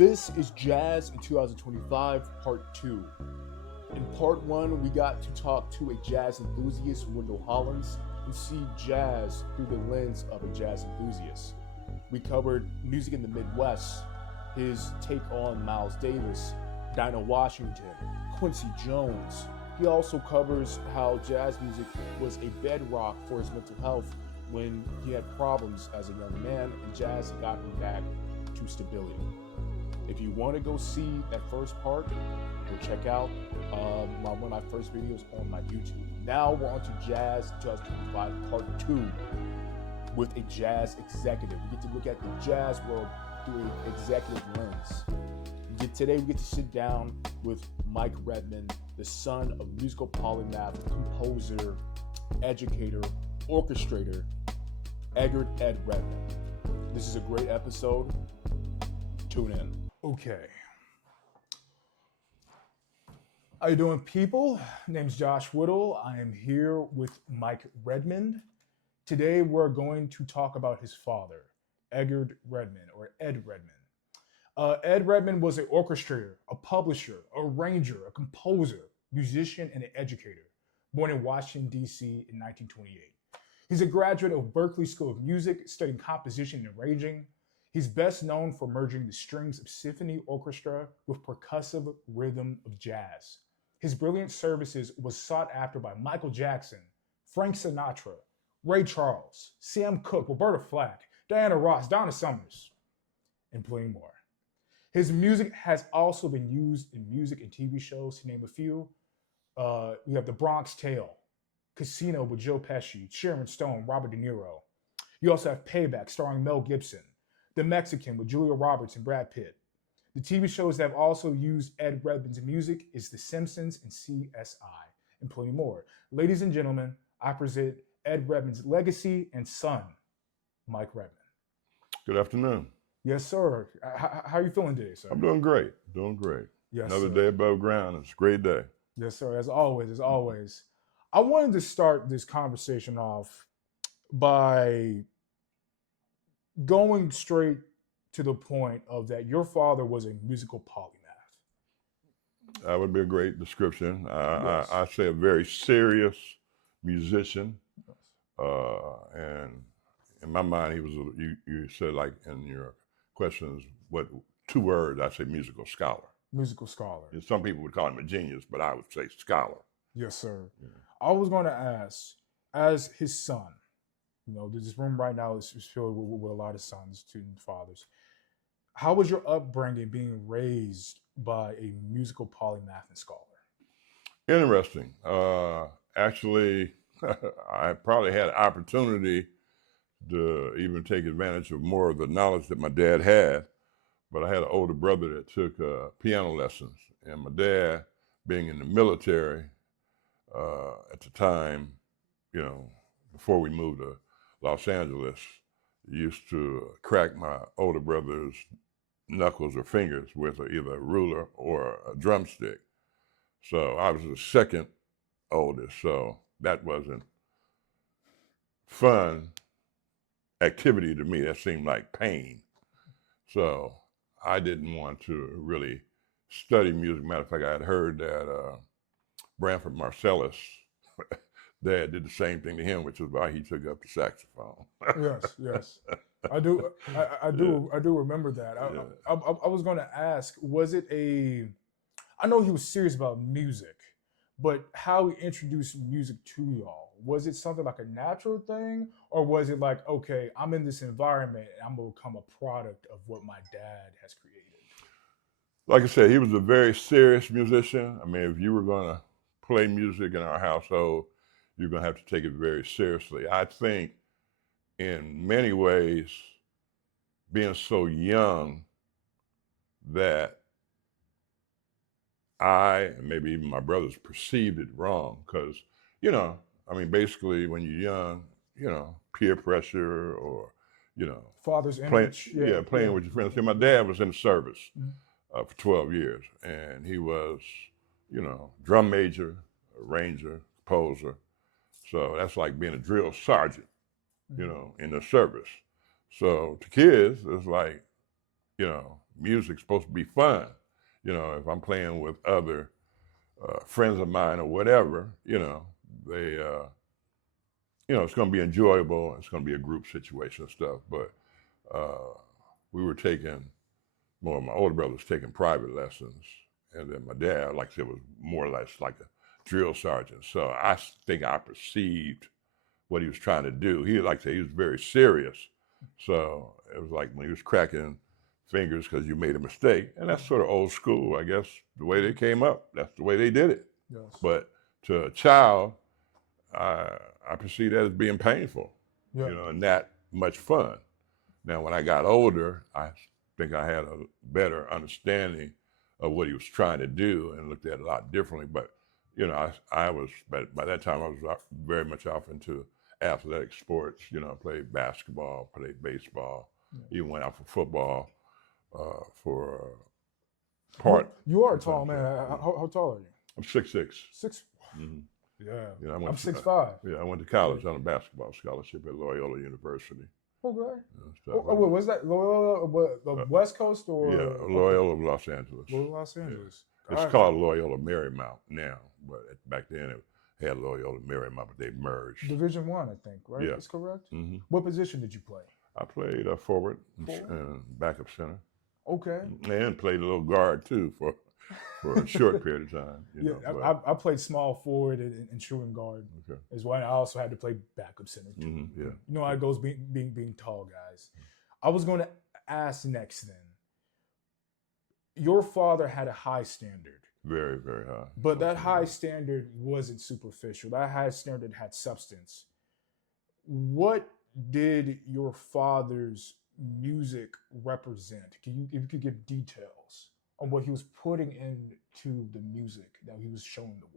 This is Jazz in 2025, Part 2. In Part 1, we got to talk to a jazz enthusiast, Wendell Hollins, and see jazz through the lens of a jazz enthusiast. We covered music in the Midwest, his take on Miles Davis, Dinah Washington, Quincy Jones. He also covers how jazz music was a bedrock for his mental health when he had problems as a young man, and jazz got him back to stability. If you want to go see that first part, go check out one of my first videos on my YouTube. Now we're on to Jazz 2025 Part 2 with a jazz executive. We get to look at the jazz world through an executive lens. Today we get to sit down with Mike Redmond, the son of musical polymath, composer, educator, orchestrator, Edgar Ed Redmond. This is a great episode. Tune in. Okay. How you doing, people? Name's Josh Whittle. I am here with Mike Redmond. Today we're going to talk about his father, Edgar Redmond, or Ed Redmond. Ed Redmond was an orchestrator, a publisher, arranger, a composer, musician, and an educator, born in Washington, D.C. in 1928. He's a graduate of Berklee School of Music, studying composition and arranging. He's best known for merging the strings of symphony orchestra with percussive rhythm of jazz. His brilliant services was sought after by Michael Jackson, Frank Sinatra, Ray Charles, Sam Cooke, Roberta Flack, Diana Ross, Donna Summers, and plenty more. His music has also been used in music and TV shows, to name a few. We have The Bronx Tale, Casino with Joe Pesci, Sharon Stone, Robert De Niro. You also have Payback, starring Mel Gibson, The Mexican with Julia Roberts and Brad Pitt. The TV shows that have also used Ed Redmond's music is The Simpsons and CSI, and plenty more. Ladies and gentlemen, I present Ed Redmond's legacy and son, Mike Redmond. Good afternoon. Yes, sir. How are you feeling today, sir? I'm doing great. Doing great. Yes, Another sir. day above ground. It's a great day. Yes, sir. As always, as always. I wanted to start this conversation off by going straight to the point of that your father was a musical polymath. That would be a great description. Yes. I say a very serious musician. Yes. And in my mind, he was, you said like in your questions, what two words, I say musical scholar. Musical scholar. And some people would call him a genius, but I would say scholar. Yes, sir. Yeah. I was going to ask, as his son, you know, this room right now is filled with a lot of sons and fathers. How was your upbringing being raised by a musical polymath and scholar? Interesting. Actually, I probably had an opportunity to even take advantage of more of the knowledge that my dad had, but I had an older brother that took piano lessons, and my dad, being in the military at the time, you know, before we moved to Los Angeles, used to crack my older brother's knuckles or fingers with either a ruler or a drumstick. So I was the second oldest, so that wasn't fun activity to me. That seemed like pain. So I didn't want to really study music. Matter of fact, I had heard that Branford Marsalis, Dad did the same thing to him, which is why he took up the saxophone. Yes. I do remember that. I was going to ask, was it I know he was serious about music, but how he introduced music to y'all, was it something like a natural thing, or was it like, okay, I'm in this environment and I'm going to become a product of what my dad has created? Like I said, he was a very serious musician. I mean, if you were going to play music in our household, you're going to have to take it very seriously. I think in many ways, being so young that I, and maybe even my brothers, perceived it wrong. Because, you know, I mean, basically when you're young, you know, peer pressure or, you know. Father's image. Playing with your friends. See, my dad was in the service for 12 years. And he was, you know, drum major, arranger, composer. So that's like being a drill sergeant, you know, in the service. So to kids, it's like, you know, music's supposed to be fun. You know, if I'm playing with other friends of mine or whatever, they, it's going to be enjoyable. It's going to be a group situation and stuff. But we were taking, my older brother was taking private lessons. And then my dad, like I said, was more or less like a drill sergeant. So I think I perceived what he was trying to do. He, like I said, he was very serious. So it was like when he was cracking fingers because you made a mistake. And that's sort of old school, I guess, the way they came up. That's the way they did it. Yes. But to a child, I perceive that as being painful, Yeah. and not much fun. Now, when I got older, I think I had a better understanding of what he was trying to do and looked at it a lot differently. But, I was, but by that time I was very much off into athletic sports. I played basketball, played baseball, even went out for football for part. You are a tall man. How tall are you? I'm 6'6". 6. Mm-hmm. Yeah. I'm 6'5". Yeah, I went to college on a basketball scholarship at Loyola University. Okay. Was that Loyola, the West Coast or? Yeah, Loyola of Los Angeles. Los Angeles. Yeah. It's called Loyola Marymount now, but back then it had Loyola Marymount, but they merged. Division I think, right? Yeah. That's correct? Mm-hmm. What position did you play? I played forward and backup center. Okay. And played a little guard too for a short period of time. I played small forward and shooting guard as well. And I also had to play backup center too. Mm-hmm, yeah. You know how it goes being tall guys. I was going to ask next then. Your father had a high standard. Very, very high. But that high standard wasn't superficial. That high standard had substance. What did your father's music represent? If you could give details on what he was putting into the music that he was showing the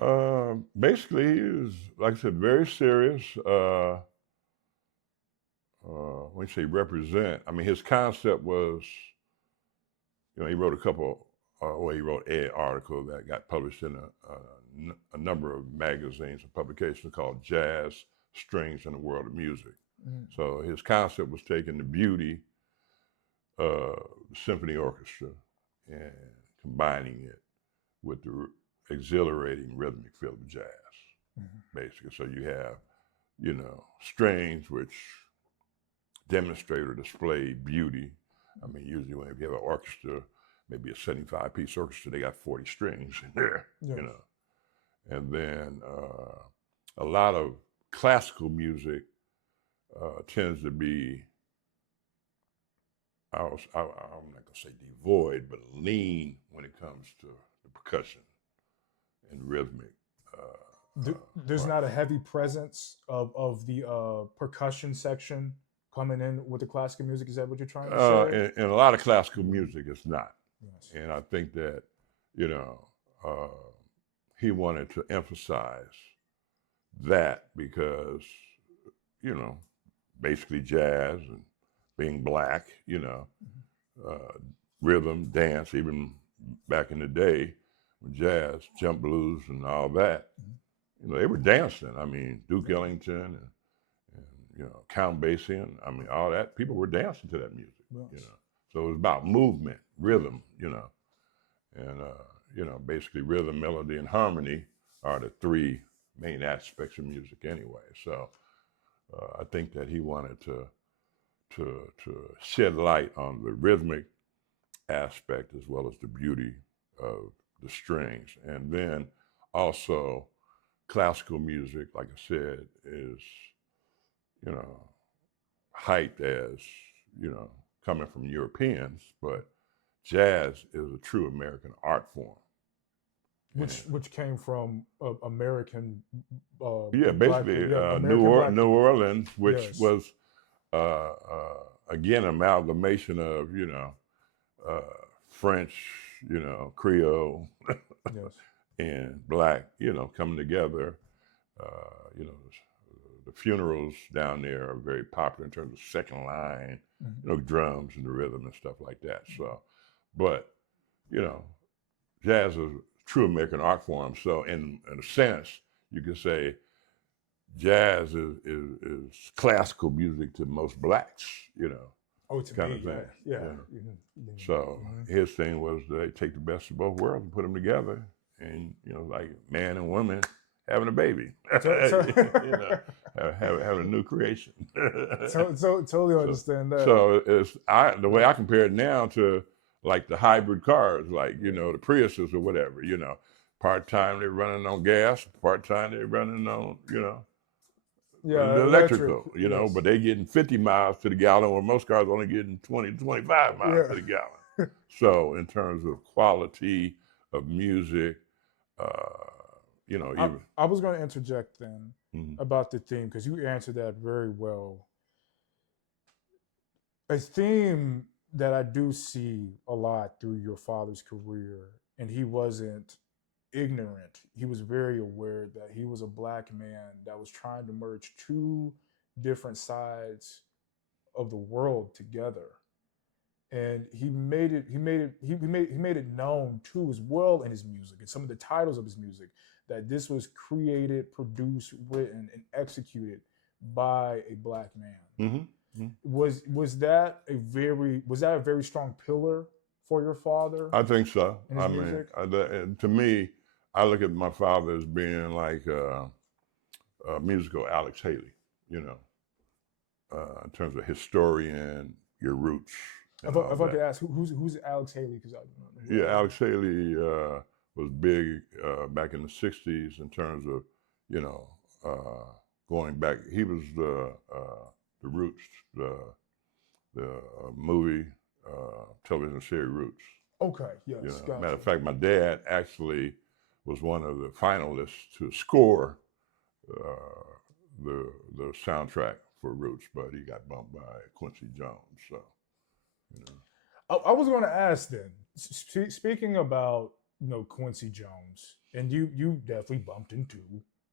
world? Basically, he was, like I said, very serious. When you say represent, I mean, his concept was, he wrote a couple, he wrote an article that got published in a number of magazines and publications called Jazz, Strings, and the World of Music. Mm-hmm. So his concept was taking the beauty of the symphony orchestra and combining it with the exhilarating rhythmic feel of jazz, basically. So you have, strings which demonstrate or display beauty. I mean, usually when you have an orchestra, maybe a 75-piece orchestra, they got 40 strings in there, And then a lot of classical music tends to be, I'm not going to say devoid, but lean when it comes to the percussion and rhythmic. There's not a heavy presence of the percussion section coming in with the classical music. Is that what you're trying to say? In a lot of classical music, it's not. Yes. And I think that, he wanted to emphasize that because, basically jazz and being black, rhythm, dance, even back in the day, when jazz, jump blues and all that, they were dancing. I mean, Duke Ellington and Count Basie, I mean, all that, people were dancing to that music, So it was about movement, rhythm, and, basically rhythm, melody, and harmony are the three main aspects of music anyway. So I think that he wanted to shed light on the rhythmic aspect as well as the beauty of the strings. And then also classical music, like I said, is, hyped as, coming from Europeans, but jazz is a true American art form. Which came from American. Basically New Orleans, which was again amalgamation of French, Creole, and black, coming together. The funerals down there are very popular in terms of second line, drums and the rhythm and stuff like that. So, but jazz is a true American art form. So, in a sense, you could say jazz is classical music to most blacks. Oh, to kind me, of thing. yeah. So his thing was they take the best of both worlds and put them together, and like man and woman having a baby, having a new creation. Totally understand that. So the way I compare it now to like the hybrid cars, like the Priuses or whatever. Part time they're running on gas, part time they're running on the electrical. Yes. But they getting 50 miles to the gallon, where most cars only getting 20 to 25 miles to the gallon. So in terms of quality of music, I was going to interject then about the theme, because you answered that very well. A theme that I do see a lot through your father's career, and he wasn't ignorant. He was very aware that he was a black man that was trying to merge two different sides of the world together. And he made it known too, as well, in his music and some of the titles of his music, that this was created, produced, written, and executed by a black man. Was that a very strong pillar for your father? I think so. In his music? To me, I look at my father as being like a musical Alex Haley, in terms of historian, your roots. If I could ask, who's Alex Haley? Because Alex Haley was big back in the '60s in terms of, going back. He was the Roots, the movie television series Roots. Okay, yes. Gotcha. Matter of fact, my dad actually was one of the finalists to score the soundtrack for Roots, but he got bumped by Quincy Jones. So, I was going to ask then. Speaking about Quincy Jones, and you definitely bumped into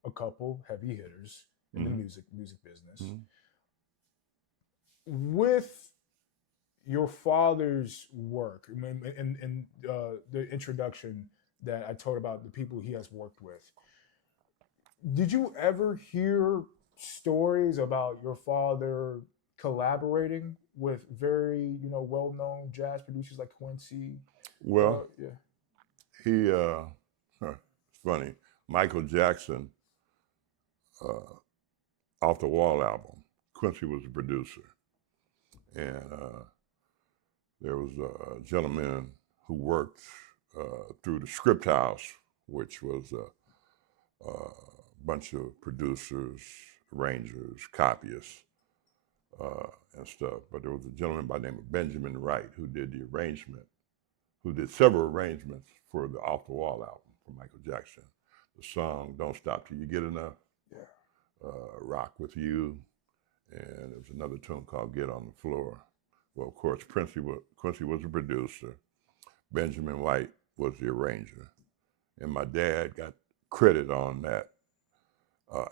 a couple heavy hitters in the music business. With your father's work, and the introduction that I told about the people he has worked with, did you ever hear stories about your father collaborating with very well-known jazz producers like Quincy? Well, he it's funny. Michael Jackson, Off the Wall album, Quincy was the producer, and there was a gentleman who worked through the Script House, which was a bunch of producers, arrangers, copyists, and stuff. But there was a gentleman by the name of Benjamin Wright who did the arrangement, who did several arrangements for the Off the Wall album for Michael Jackson. The song "Don't Stop Till You Get Enough," "Rock with You," and there was another tune called "Get on the Floor." Well, of course, Quincy was the producer. Benjamin White was the arranger, and my dad got credit on that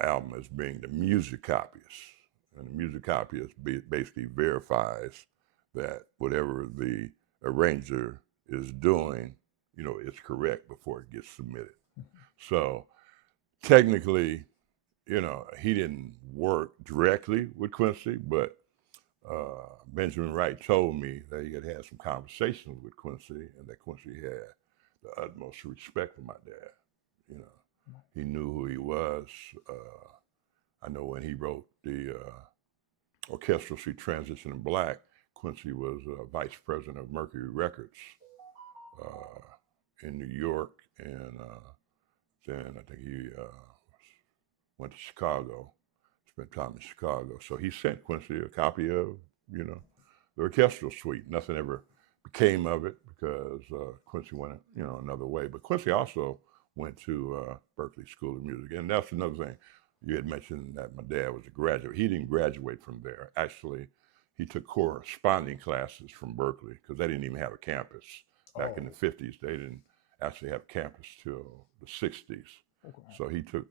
album as being the music copyist. And the music copyist basically verifies that whatever the arranger is doing, it's correct before it gets submitted. So technically, he didn't work directly with Quincy, but Benjamin Wright told me that he had some conversations with Quincy, and that Quincy had the utmost respect for my dad. He knew who he was. I know when he wrote the orchestral suite Transition in Black, Quincy was vice president of Mercury Records in New York, and then I think he went to Chicago, spent time in Chicago. So he sent Quincy a copy of, the orchestral suite. Nothing ever became of it because Quincy went, another way. But Quincy also went to Berklee School of Music, and that's another thing. You had mentioned that my dad was a graduate. He didn't graduate from there. Actually, he took corresponding classes from Berklee because they didn't even have a campus back in the 50s. They didn't actually have campus till the 60s. Okay. So he took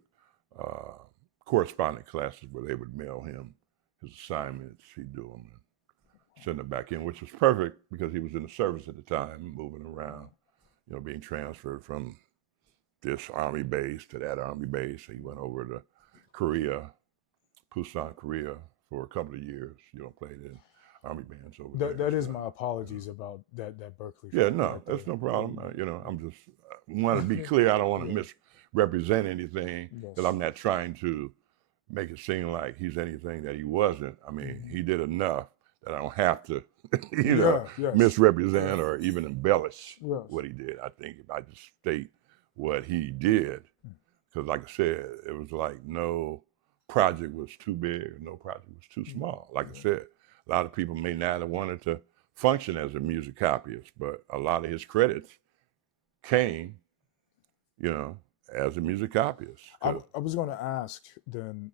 corresponding classes where they would mail him his assignments. He'd do them and send them back in, which was perfect because he was in the service at the time, moving around, being transferred from this Army base to that Army base. He went over to Korea, Busan, Korea, for a couple of years. Played in army bands over there. That is my apologies about that Berkeley. Yeah, family no, right that's there. no problem. I'm just want to be clear. I don't want to Yeah. misrepresent anything, because Yes. I'm not trying to make it seem like he's anything that he wasn't. I mean, he did enough that I don't have to, Yeah. Yes. misrepresent or even embellish Yes. what he did. I think if I just state what he did, because like I said, it was like no project was too big, no project was too small. Like I said, a lot of people may not have wanted to function as a music copyist, but a lot of his credits came, as a music copyist. I was going to ask then,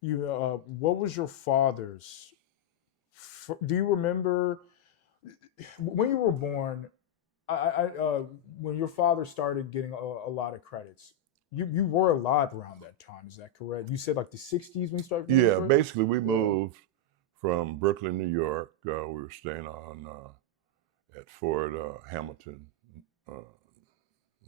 what was your father's? Do you remember when you were born? When your father started getting a lot of credits, you were alive around that time. Is that correct? You said like the '60s when you started. Yeah, basically we moved from Brooklyn, New York. We were staying on at Fort Hamilton,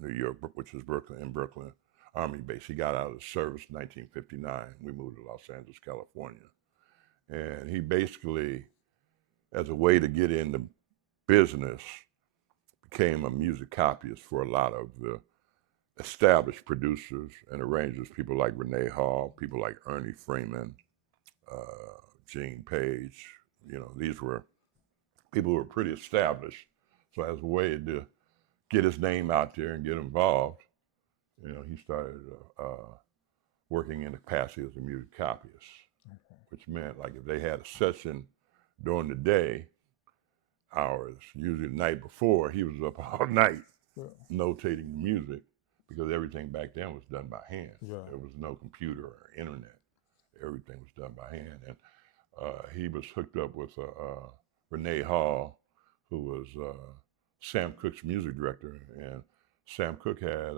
New York, which is Brooklyn Army base. He got out of the service in 1959. We moved to Los Angeles, California, and he basically, as a way to get into business, became a music copyist for a lot of the established producers and arrangers, people like Renee Hall, people like Ernie Freeman, Gene Page. These were people who were pretty established. So as a way to get his name out there and get involved, he started working in the capacity as a music copyist, which meant like if they had a session during the day hours, usually the night before, he was up all night notating the music, because everything back then was done by hand. There was no computer or internet. Everything was done by hand. And he was hooked up with Renee Hall, who was Sam Cooke's music director. And Sam Cooke had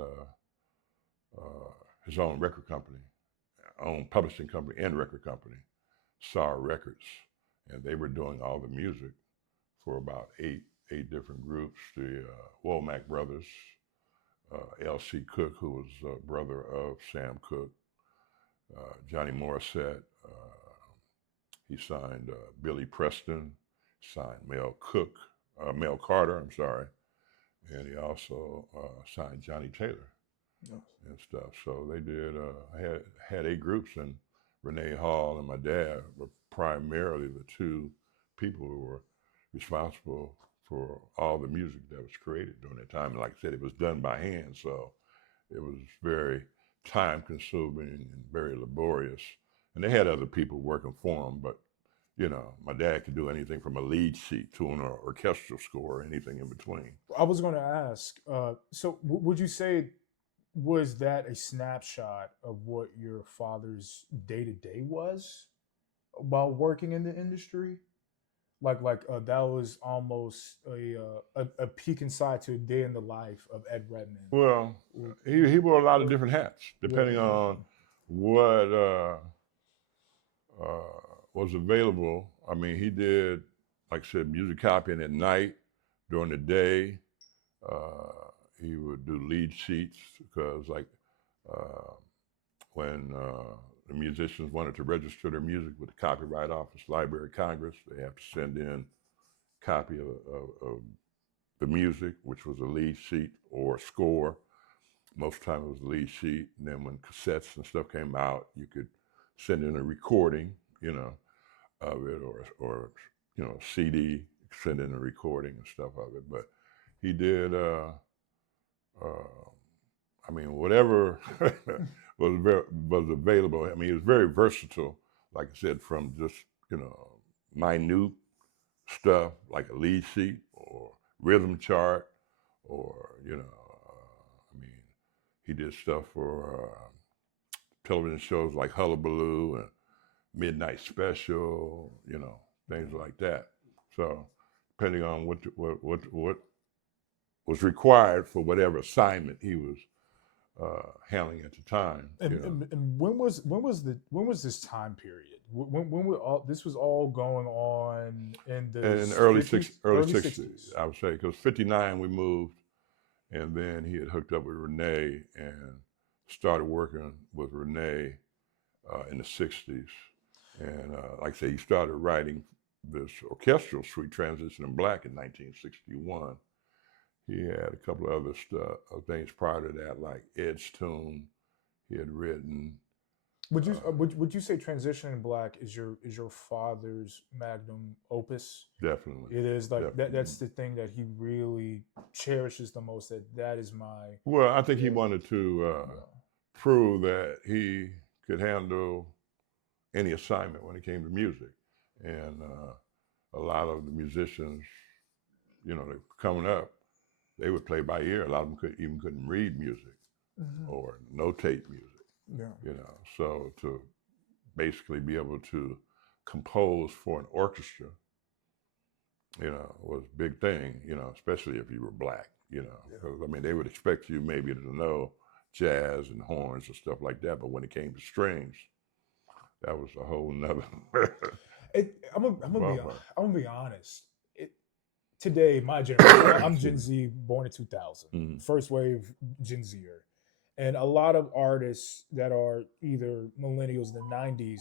his own record company, own publishing company and record company, SAR Records. And they were doing all the music for about eight different groups. The Womack brothers, L.C. Cooke, who was brother of Sam Cooke, Johnny Morissette. He signed Billy Preston, signed Mel Carter, I'm sorry, and he also signed Johnny Taylor and stuff. So they did, had 8 groups, and Renee Hall and my dad were primarily the two people who were responsible for all the music that was created during that time. And like I said, it was done by hand, so it was very time-consuming and very laborious. And they had other people working for them, but my dad could do anything from a lead sheet to an orchestral score, anything in between. I was going to ask, so would you say, was that a snapshot of what your father's day-to-day was while working in the industry? Like that was almost a peek inside to a day in the life of Ed Redmond. Well, he wore a lot of different hats depending on what was available. I mean, he did, like I said, music copying at night. During the day, he would do lead sheets, because when the musicians wanted to register their music with the Copyright Office, Library of Congress, they have to send in a copy of the music, which was a lead sheet or a score. Most of the time it was a lead sheet. And then when cassettes and stuff came out, you could send in a recording, of it, or a CD, send in a recording and stuff of it. But he did, whatever was available. I mean, he was very versatile, like I said, from just, minute stuff like a lead sheet or rhythm chart, or, he did stuff for television shows like Hullabaloo and Midnight Special, things like that. So depending on what was required for whatever assignment he was handling at the time. And when was this time period? When this was all going on in the early 60s, I would say, because 59 we moved, and then he had hooked up with Renee and started working with Renee in the 60s. And like I say, he started writing this orchestral suite, Transition in Black, in 1961. He had a couple of other things prior to that, like Ed's Tune. He had written. Would you say Transition in Black is your father's magnum opus? Definitely. It is, like definitely. that's the thing that he really cherishes the most. That is my. Well, I think he wanted to prove that he could handle any assignment when it came to music, and a lot of the musicians, that were coming up, they would play by ear. A lot of them couldn't read music or notate music. Yeah. So to basically be able to compose for an orchestra, was a big thing, especially if you were black, because I mean, they would expect you maybe to know jazz and horns and stuff like that, but when it came to strings, that was a whole nother. I'm gonna be honest. Today, my generation, I'm Gen Z, born in 2000, first wave Gen Zer. And a lot of artists that are either millennials in the 90s,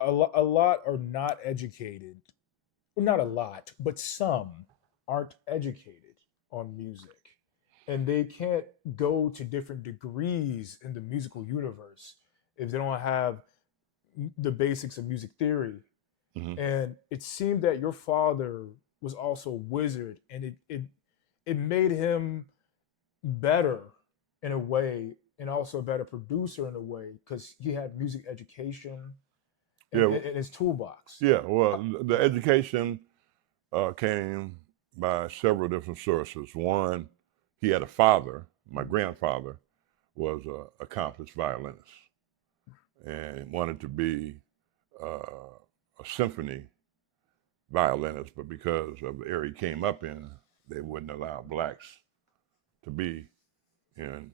a lot are not educated. Well, not a lot, but some aren't educated on music. And they can't go to different degrees in the musical universe if they don't have the basics of music theory. And it seemed that your father was also a wizard, and it made him better in a way, and also a better producer in a way, because he had music education in his toolbox. Yeah, well, the education came by several different sources. One, he had a father. My grandfather was an accomplished violinist and wanted to be a symphony violinist, but because of the area he came up in, they wouldn't allow blacks to be in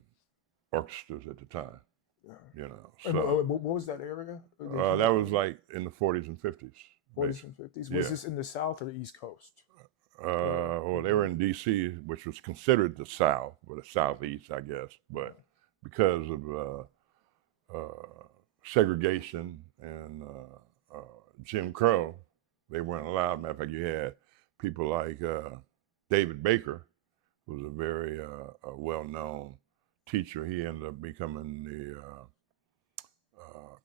orchestras at the time. So what was that area? that was like in the 40s and 50s. 40s and 50s. Was this in the South or the East Coast? Well, they were in D.C., which was considered the South, or the Southeast, I guess. But because of segregation and Jim Crow, they weren't allowed. Matter of fact, you had people like David Baker, who was a very well-known teacher. He ended up becoming the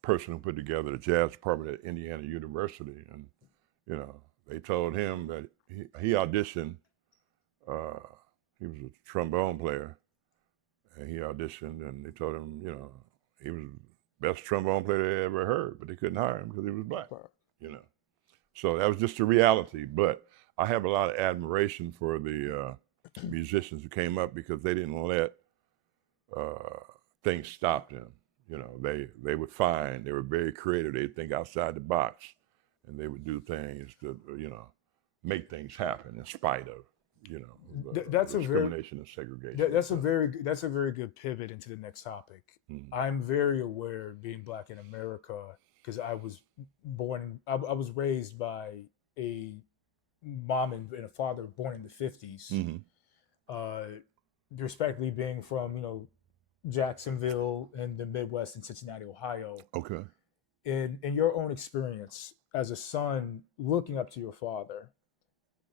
person who put together the jazz department at Indiana University. And, they told him that he auditioned. He was a trombone player, and he auditioned, and they told him, he was the best trombone player they ever heard, but they couldn't hire him because he was black, So that was just the reality. But I have a lot of admiration for the musicians who came up, because they didn't let things stop them. They would they were very creative. They'd think outside the box, and they would do things to, make things happen in spite of, that's discrimination and segregation. That's a very good pivot into the next topic. I'm very aware, being black in America, because I was raised by a mom and a father born in the 50s. Respectively being from, Jacksonville in the Midwest and Cincinnati, Ohio. Okay. In your own experience as a son looking up to your father,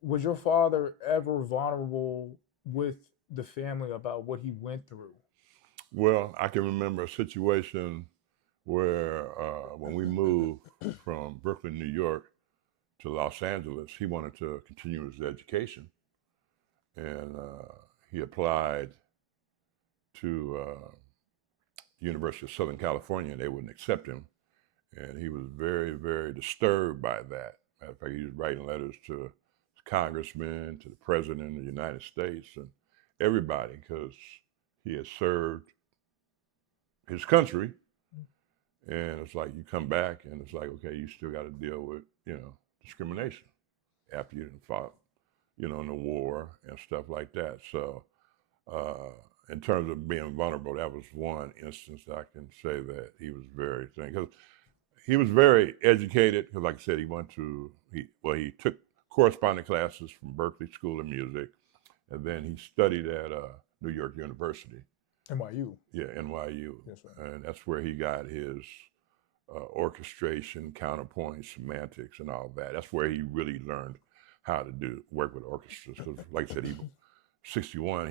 was your father ever vulnerable with the family about what he went through? Well, I can remember a situation where when we moved from Brooklyn, New York to Los Angeles, he wanted to continue his education. And he applied to University of Southern California, and they wouldn't accept him. And he was very, very disturbed by that. Matter of fact, he was writing letters to congressmen, to the president of the United States, and everybody, because he had served his country. And it's like, you come back and it's like, okay, you still got to deal with, discrimination after you fought, in the war and stuff like that. So in terms of being vulnerable, that was one instance I can say that he was very thin. Because he was very educated, because like I said, he took corresponding classes from Berklee School of Music, and then he studied at New York University. NYU. Yeah, NYU. That's right. And that's where he got his orchestration, counterpoint, semantics, and all that. That's where he really learned how to work with orchestras. Because, like I said, 61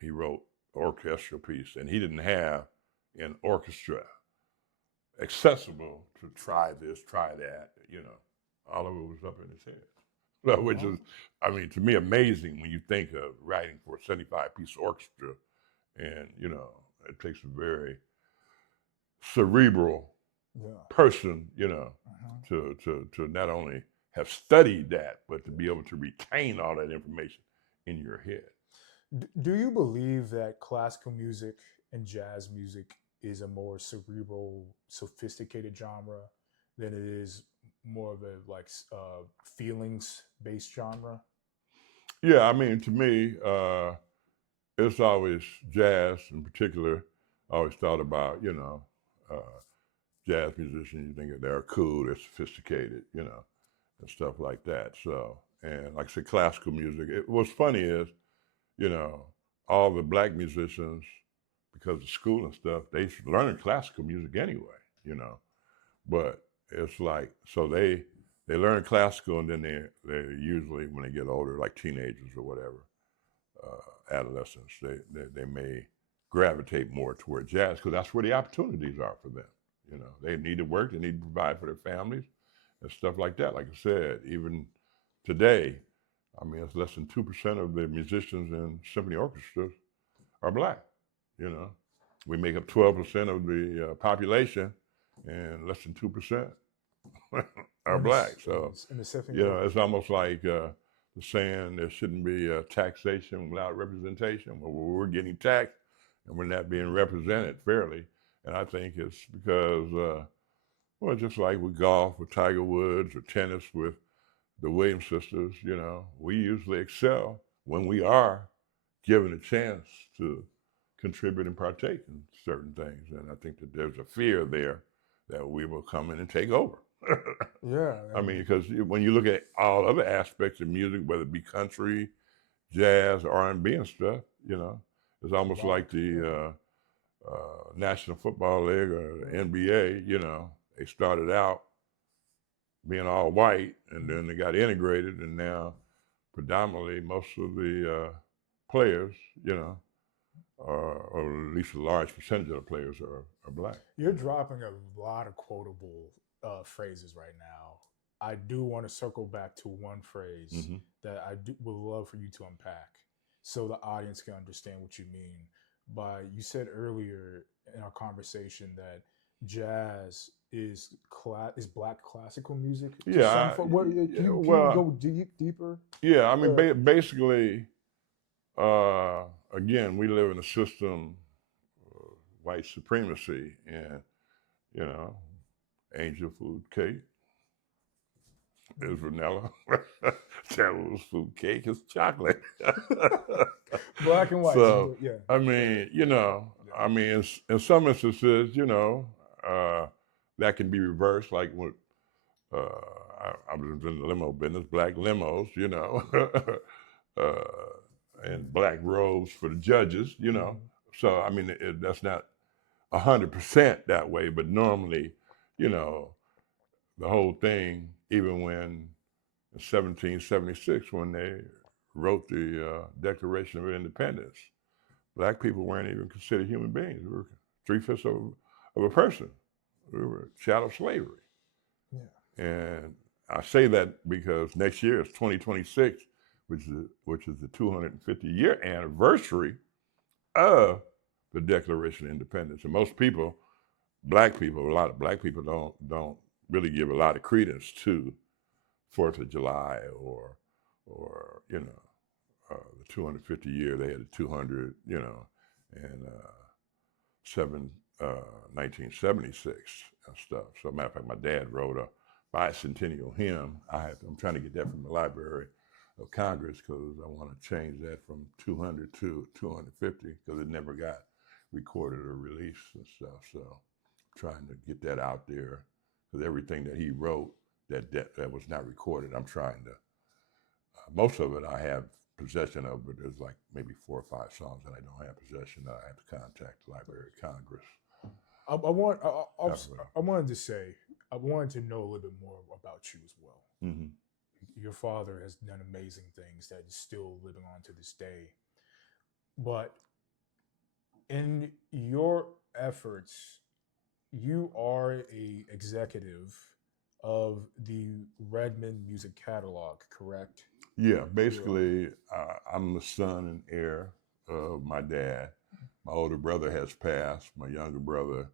he wrote orchestral piece, and he didn't have an orchestra accessible to try this, try that. All of it was up in his head. So, which is, I mean, to me, amazing when you think of writing for a 75-piece orchestra, and it takes a very cerebral person, to not only have studied that, but to be able to retain all that information in your head. Do you believe that classical music and jazz music is a more cerebral, sophisticated genre than it is more of a feelings-based genre? Yeah, I mean, to me, it's always jazz in particular. I always thought about, jazz musicians, you think they're cool, they're sophisticated, and stuff like that. So, and like I said, classical music. What's funny is, all the black musicians, because of school and stuff, they learning classical music anyway, But it's like, so they learn classical, and then they usually, when they get older, like teenagers or whatever, adolescents, they may gravitate more toward jazz because that's where the opportunities are for them. They need to work, they need to provide for their families and stuff like that. Like I said, even today, I mean, it's less than 2% of the musicians in symphony orchestras are black. We make up 12% of the population, and less than 2% are black. So, it's almost like the saying there shouldn't be taxation without representation. Well, we're getting taxed, and we're not being represented fairly. And I think it's because, just like with golf with Tiger Woods or tennis with the Williams sisters, we usually excel when we are given a chance to contribute and partake in certain things. And I think that there's a fear there that we will come in and take over. Yeah. I mean, because when you look at all other aspects of music, whether it be country, jazz, R&B and stuff, it's almost like the National Football League or the NBA, they started out being all white, and then they got integrated, and now predominantly most of the players, or at least a large percentage of the players are black. You're dropping a lot of quotable phrases right now. I do want to circle back to one phrase that would love for you to unpack so the audience can understand what you mean. You said earlier in our conversation that jazz is black classical music. Yeah. Can you go deeper? Yeah, I mean, basically, again, we live in a system of white supremacy, and angel food cake is vanilla. Devil's food cake is chocolate. Black and white. So, yeah. I mean, in some instances, that can be reversed. Like when I was in the limo business, black limos, and black robes for the judges, So, I mean, that's not 100% that way, but normally, the whole thing, even when in 1776, when they wrote the Declaration of Independence, black people weren't even considered human beings. We were 3/5 of a person. We were chattel slavery. Yeah. And I say that because next year is 2026, which is the 250-year anniversary of the Declaration of Independence. And most people, black people, a lot of black people don't really give a lot of credence to 4th of July or the 250 year. They had the 200, and 1976 and stuff. So, matter of fact, my dad wrote a bicentennial hymn. I'm trying to get that from the Library of Congress because I want to change that from 200 to 250 because it never got recorded or released and stuff. So, trying to get that out there because everything that he wrote that was not recorded, I'm trying to. Most of it I have possession of, but there's like maybe 4 or 5 songs that I don't have possession that I have to contact the Library of Congress. I wanted to say, I wanted to know a little bit more about you as well. Mm-hmm. Your father has done amazing things that is still living on to this day. But in your efforts, you are a executive of the Redmond Music Catalog, correct? Yeah, basically, I'm the son and heir of my dad. My older brother has passed. My younger brother,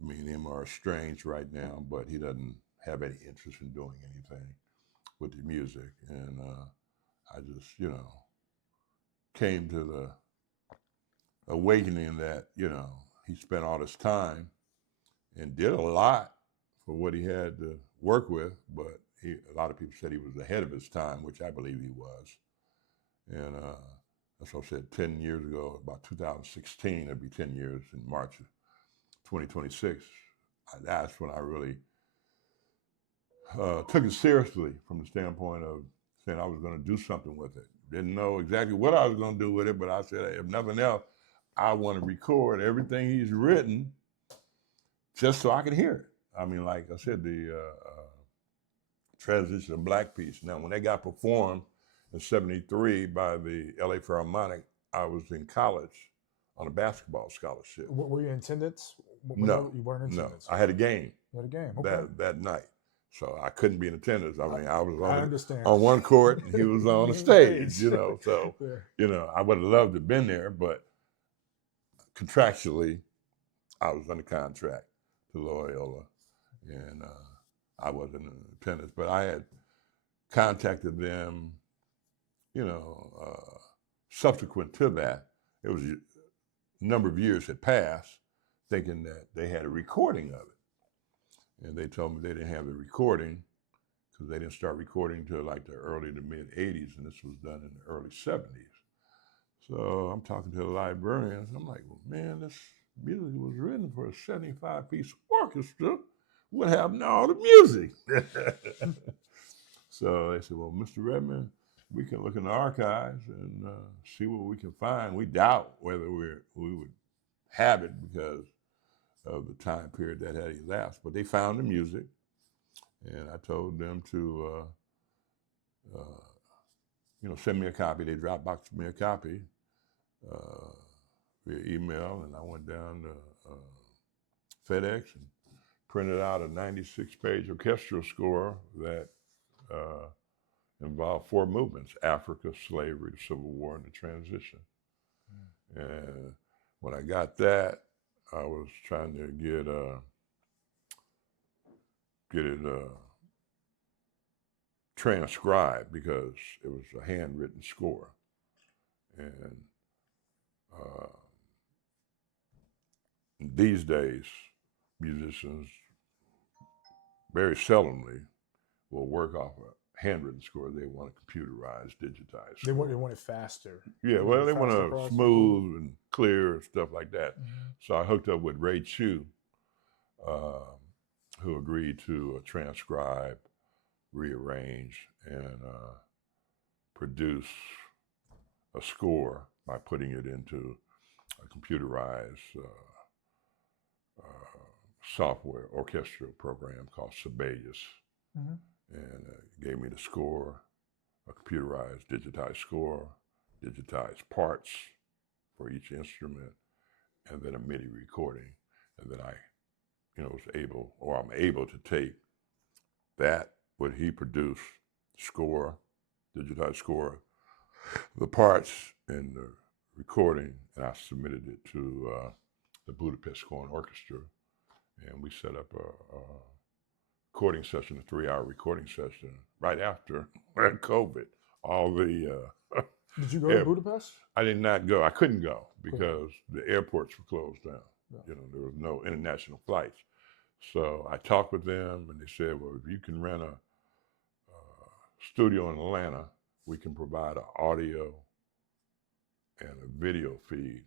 me and him are estranged right now, but he doesn't have any interest in doing anything with the music. And I just, came to the awakening that, he spent all this time and did a lot for what he had to work with, but a lot of people said he was ahead of his time, which I believe he was. And that's what I said 10 years ago, about 2016, it'll be 10 years in March of 2026. That's when I really took it seriously from the standpoint of saying I was going to do something with it. Didn't know exactly what I was going to do with it, but I said, if nothing else, I want to record everything he's written just so I can hear it. I mean, like I said, the Transition of Black Peace. Now, when they got performed in '73 by the LA Philharmonic, I was in college on a basketball scholarship. Were you in attendance? No, you weren't in no. attendance. I had a game. You had a game. Okay. that night. So I couldn't be in attendance. I mean, I was understand. on one court and he was on the stage, So, Yeah. I would have loved to have been there, but contractually, I was under contract to Loyola, and I wasn't in attendance. But I had contacted them, subsequent to that. It was a number of years had passed, thinking that they had a recording of it. And they told me they didn't have the recording because they didn't start recording until like the early to mid 80s, and this was done in the early 70s. So I'm talking to the librarians. I'm like, well, man, this music was written for a 75-piece orchestra. What happened to all the music? So they said, well, Mr. Redmond, we can look in the archives and see what we can find. We doubt whether we would have it because of the time period that had elapsed. But they found the music, and I told them to, send me a copy. They Dropboxed me a copy via email, and I went down to FedEx and printed out a 96-page orchestral score that involved 4 movements: Africa, slavery, the Civil War, and the transition. And when I got that, I was trying to get it transcribed because it was a handwritten score. And these days, musicians very seldomly will work off a handwritten score. They want a computerized, digitized score. They want it faster. Yeah, well, they want to smooth and clear, stuff like that. Mm-hmm. So I hooked up with Ray Chu, who agreed to transcribe, rearrange, and produce a score by putting it into a computerized software orchestral program called Sibelius. Mm-hmm. And gave me the score, a computerized, digitized score, digitized parts for each instrument, and then a MIDI recording. And then I, I'm able to take that, what he produced, score, digitized score, the parts and the recording, and I submitted it to the Budapest Scoring Orchestra, and we set up a recording session, a 3-hour recording session, right after COVID. All the Did you go to Budapest? I did not go. I couldn't go because the airports were closed down. Yeah. There was no international flights. So I talked with them, and they said, well, if you can rent a studio in Atlanta, we can provide an audio and a video feed,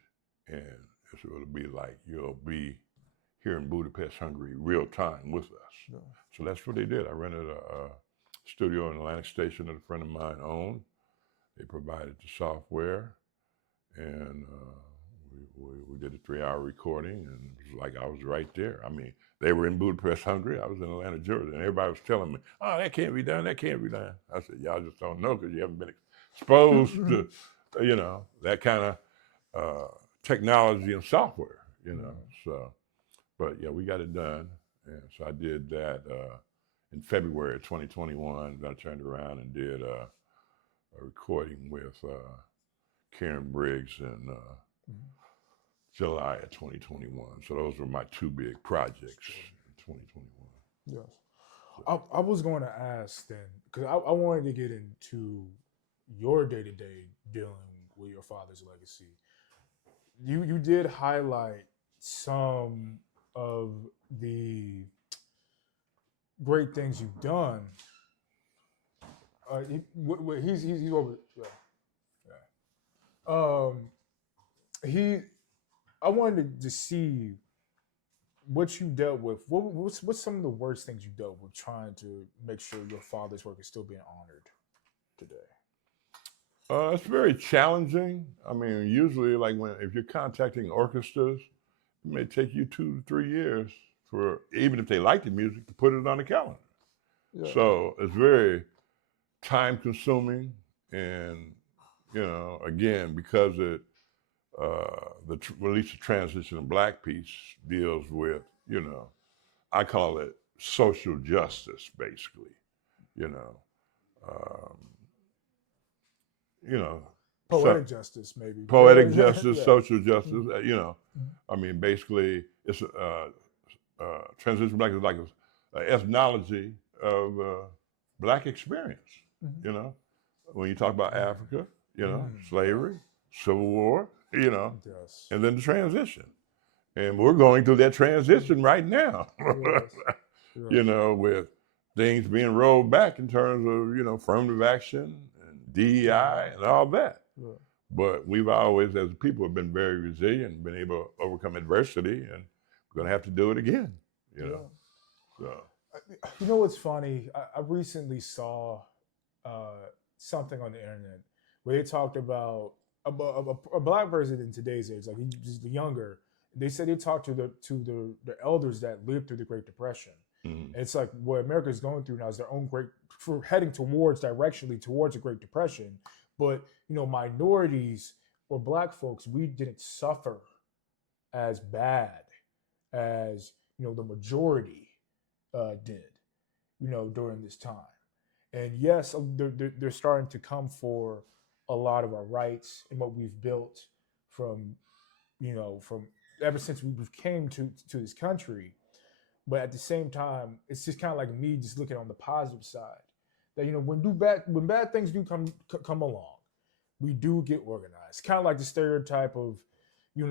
and it'll be like you'll be here in Budapest, Hungary, real time with us. Yeah. So that's what they did. I rented a studio in Atlantic Station that a friend of mine owned. They provided the software, and we did a 3-hour recording, and it was like I was right there. I mean, they were in Budapest, Hungary. I was in Atlanta, Georgia, and everybody was telling me, "Oh, that can't be done. That can't be done." I said, "Y'all just don't know because you haven't been exposed to, that kind of technology and software, So, but yeah, we got it done, and so I did that in February of 2021. Then I turned around and did a recording with Karen Briggs in July of 2021. So those were my 2 big projects in 2021. Yes. I was going to ask then, because I wanted to get into your day-to-day dealing with your father's legacy. You did highlight some of the great things you've done. He's over. Yeah. I wanted to see what you dealt with. What's some of the worst things you dealt with trying to make sure your father's work is still being honored today? It's very challenging. I mean, usually, like if you're contacting orchestras, it may take you 2 to 3 years for, even if they like the music, to put it on the calendar. Yeah. So it's very time consuming, and again, because it release the Transition in Black piece deals with, I call it social justice, basically, poetic justice, maybe. Poetic justice, yeah. Social justice, I mean, basically, it's Transition Black is like an ethnology of Black experience, when you talk about Africa, slavery, Civil War, yes. And then the transition. And we're going through that transition right now, yes. With things being rolled back in terms of, affirmative action and DEI and all that. Yeah. But we've always, as a people, have been very resilient, been able to overcome adversity, and we're going to have to do it again, So. You know what's funny? I recently saw something on the internet where they talked about a Black person in today's age, like he's the younger. They said they talked to the elders that lived through the Great Depression. Mm-hmm. It's like what America is going through now is their own heading directionally towards a Great Depression. But minorities or Black folks, we didn't suffer as bad as the majority did, during this time. And yes, they're starting to come for a lot of our rights and what we've built from ever since we came to this country. But at the same time, it's just kind of like me just looking on the positive side that, when bad things do come along, we do get organized. Kind of like the stereotype of, we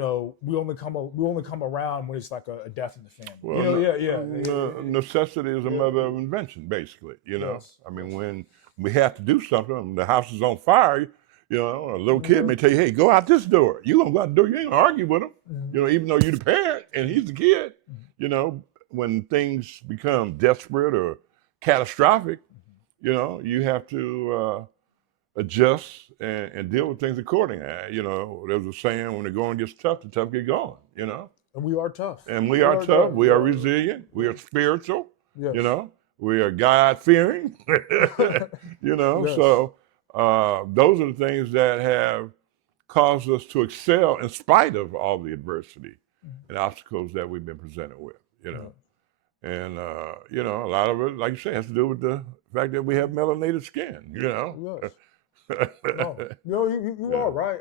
only come around when it's like a death in the family. Well, necessity is a mother of invention, basically. Yes. I mean, when we have to do something, the house is on fire. A little kid may tell you, "Hey, go out this door." You gonna go out the door. You ain't gonna argue with him. Mm-hmm. Even though you're the parent and he's the kid. Mm-hmm. When things become desperate or catastrophic, you have to adjust and deal with things accordingly. There's a saying, when the going gets tough, the tough get going, And we are tough. And we are tough. We are resilient. We are spiritual. Yes. We are God-fearing. Yes. So those are the things that have caused us to excel in spite of all the adversity and obstacles that we've been presented with, And, a lot of it, like you say, has to do with the fact that we have melanated skin, Yes. You are right.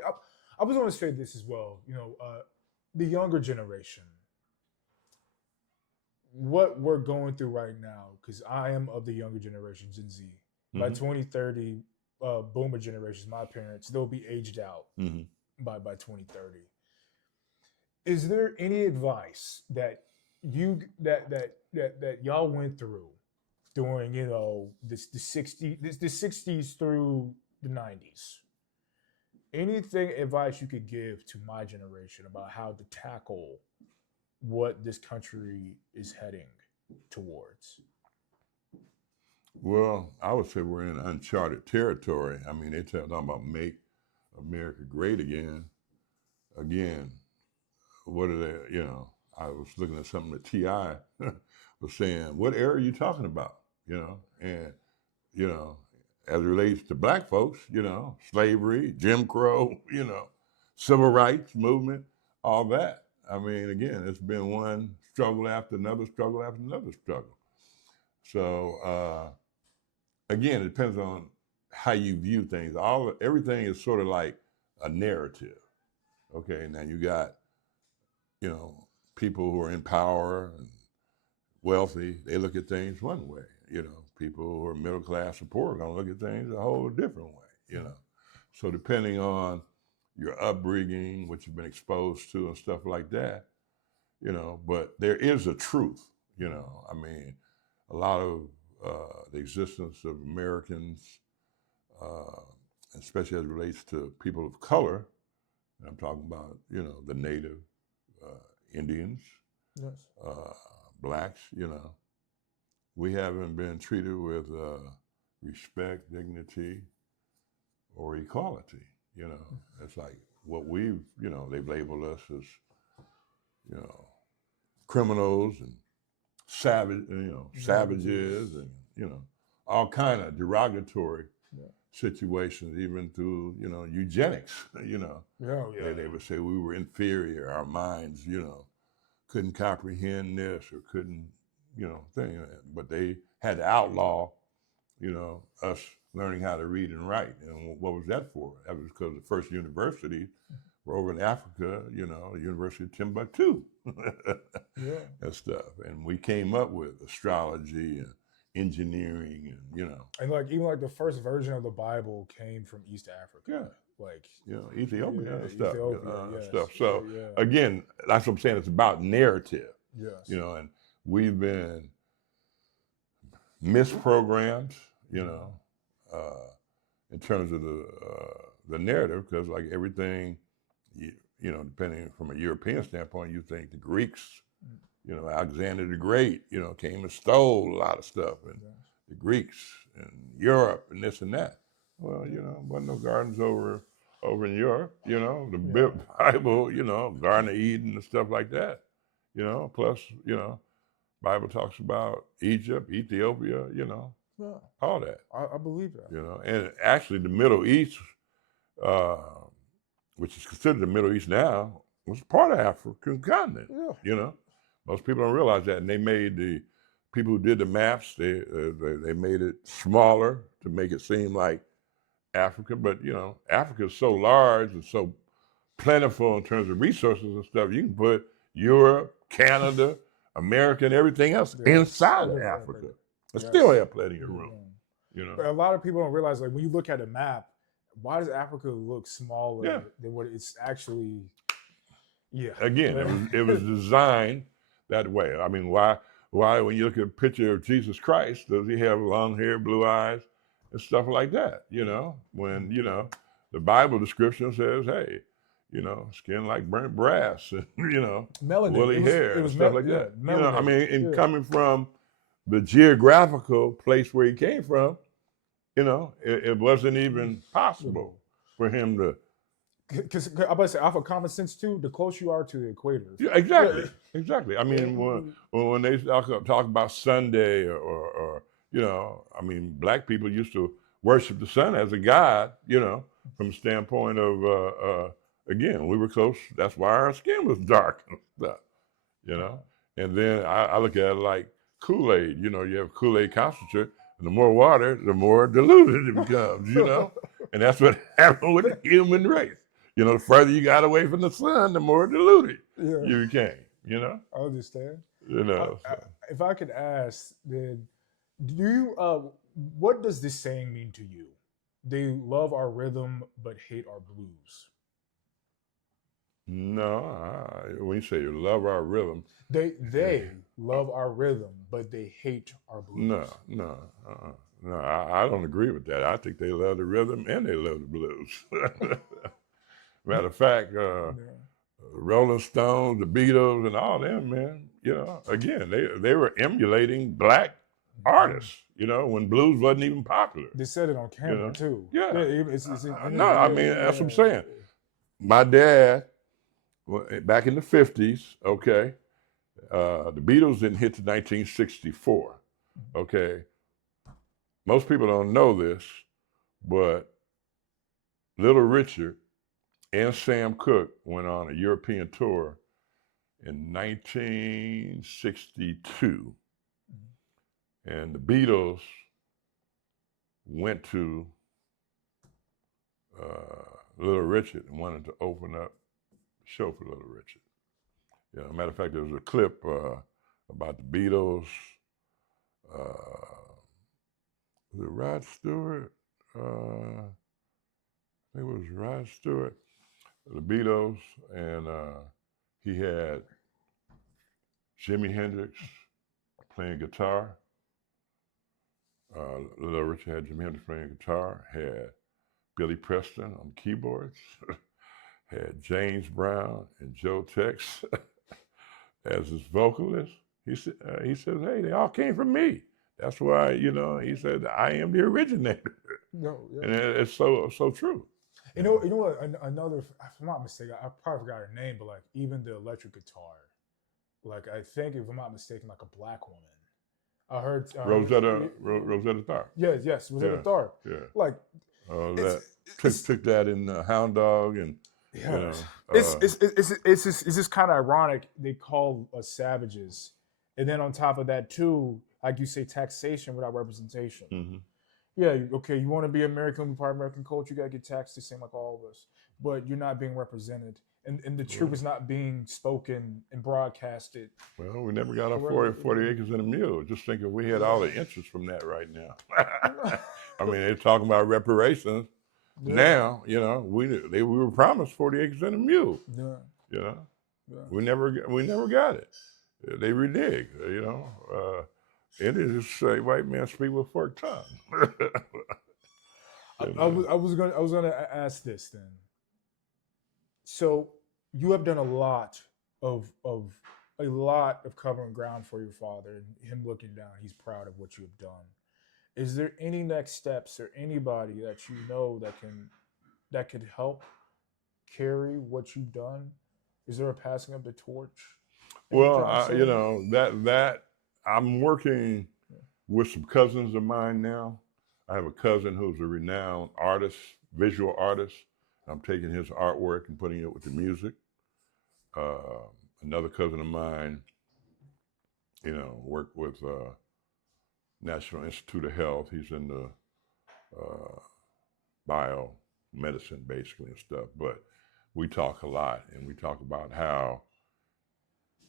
I was going to say this as well. The younger generation, what we're going through right now, because I am of the younger generation, Gen Z. Mm-hmm. By 2030, boomer generations, my parents, they'll be aged out by 2030. Is there any advice that that y'all went through during the 60s through the 90s? Anything advice you could give to my generation about how to tackle what this country is heading towards? Well, I would say we're in uncharted territory. I mean, they're talking about make America great again. what are they, I was looking at something that T.I. was saying, what era are you talking about? And, as it relates to black folks, slavery, Jim Crow, civil rights movement, all that. I mean, again, it's been one struggle after another struggle after another struggle. So, again, it depends on how you view things. Everything is sort of like a narrative. Okay, now you got, people who are in power and wealthy, they look at things one way. People who are middle class or poor are gonna look at things a whole different way, So depending on your upbringing, what you've been exposed to and stuff like that, but there is a truth, I mean, a lot of the existence of Americans, especially as it relates to people of color, and I'm talking about, the native Indians, Yes. blacks, we haven't been treated with respect, dignity, or equality. It's like what they've labeled us as, criminals and savages, and all kind of derogatory situations, even through eugenics. They would say we were inferior, our minds, couldn't comprehend this or couldn't, thing. But they had to outlaw, us learning how to read and write. And what was that for? That was because the first universities were over in Africa, the University of Timbuktu and stuff. And we came up with astrology and engineering and, And even the first version of the Bible came from East Africa. Ethiopia and stuff. Ethiopia, stuff. So again, that's what I'm saying. It's about narrative. Yes. And we've been misprogrammed, in terms of the narrative, because like everything, depending from a European standpoint, you think the Greeks, Alexander the Great, came and stole a lot of stuff, and the Greeks and Europe and this and that. Well, wasn't no gardens over in Europe, the Bible, Garden of Eden and stuff like that, plus, Bible talks about Egypt, Ethiopia, all that. I believe that. And actually the Middle East, which is considered the Middle East now, was part of the African continent. Most people don't realize that, and they made the people who did the maps. They made it smaller to make it seem like Africa, but Africa is so large and so plentiful in terms of resources and stuff. You can put Europe, Canada, America, and everything else inside of Africa. But still have plenty of room. But a lot of people don't realize, like when you look at a map, why does Africa look smaller than what it's actually? Again, it was designed that way. I mean, why when you look at a picture of Jesus Christ, does he have long hair, blue eyes, and stuff like that? When the Bible description says, hey, skin like burnt brass, and melanin, woolly hair, and stuff like that. Melanin, coming from the geographical place where he came from, it wasn't even possible for him to. Because I'm about to say, off of common sense too, the closer you are to the equator. Yeah, exactly. I mean, when they talk about Sunday or black people used to worship the sun as a god, from the standpoint of, again, we were close. That's why our skin was dark and stuff, And then I look at it like Kool-Aid. You have Kool-Aid concentrate, and the more water, the more diluted it becomes, And that's what happened with the human race. The further you got away from the sun, the more diluted you became, I understand. So. If I could ask, then, what does this saying mean to you? They love our rhythm, but hate our blues. No, when you say you love our rhythm. They love our rhythm, but they hate our blues. No, I don't agree with that. I think they love the rhythm and they love the blues. Matter of fact, Rolling Stones, the Beatles, and all them, man, again, they were emulating black artists, when blues wasn't even popular. They said it on camera, too. Yeah. That's what I'm saying. My dad back in the 50s, okay, the Beatles didn't hit to 1964, okay? Most people don't know this, but Little Richard and Sam Cooke went on a European tour in 1962. And the Beatles went to Little Richard and wanted to open up the show for Little Richard. You know, matter of fact, there was a clip about the Beatles. Was it Rod Stewart? I think it was Rod Stewart. The Beatles, and he had Jimi Hendrix playing guitar. Little Richard had Jimi Hendrix playing guitar, had Billy Preston on keyboards, had James Brown and Joe Tex as his vocalist. He says, hey, they all came from me. That's why, you know, he said, I am the originator. No, yeah. And it's so true. You know what? Another, if I'm not mistaken, I probably forgot her name, but like even the electric guitar, like I think if I'm not mistaken, like a black woman. I heard Rosetta Tharpe. Yes, Rosetta Tharpe. Yeah. Like took that in Hound Dog, and yeah, you know, it's just kind of ironic. They call us savages, and then on top of that too, like you say, taxation without representation. Mm-hmm. Yeah, okay, you want to be American, be part of American culture, you got to get taxed the same like all of us. But you're not being represented. And the truth is not being spoken and broadcasted. Well, we never got our 40 acres and a mule. Just think if we had all the interest from that right now. I mean, they're talking about reparations. Yeah. Now, you know, we were promised 40 acres and a mule. Yeah. You know, yeah. We never got it. They reneged, you know. It is a white man speak with forked tongue. I was gonna ask this then. So you have done a lot of covering ground for your father, and him looking down, he's proud of what you have done. Is there any next steps or anybody that you know that could help carry what you've done? Is there a passing of the torch? Well, you know, that I'm working with some cousins of mine now. I have a cousin who's a renowned artist, visual artist. I'm taking his artwork and putting it with the music. Another cousin of mine, you know, worked with National Institute of Health. He's in the biomedicine basically and stuff, but we talk a lot, and we talk about how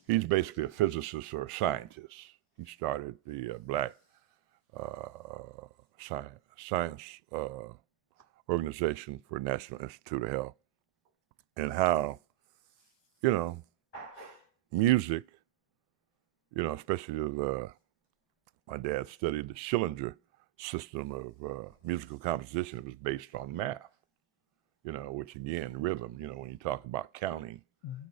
he's basically a physicist or a scientist. He started the Black Science Organization for National Institute of Health, and how, you know, music, you know, especially my dad studied the Schillinger system of musical composition. It was based on math, you know, which again, rhythm, you know, when you talk about counting,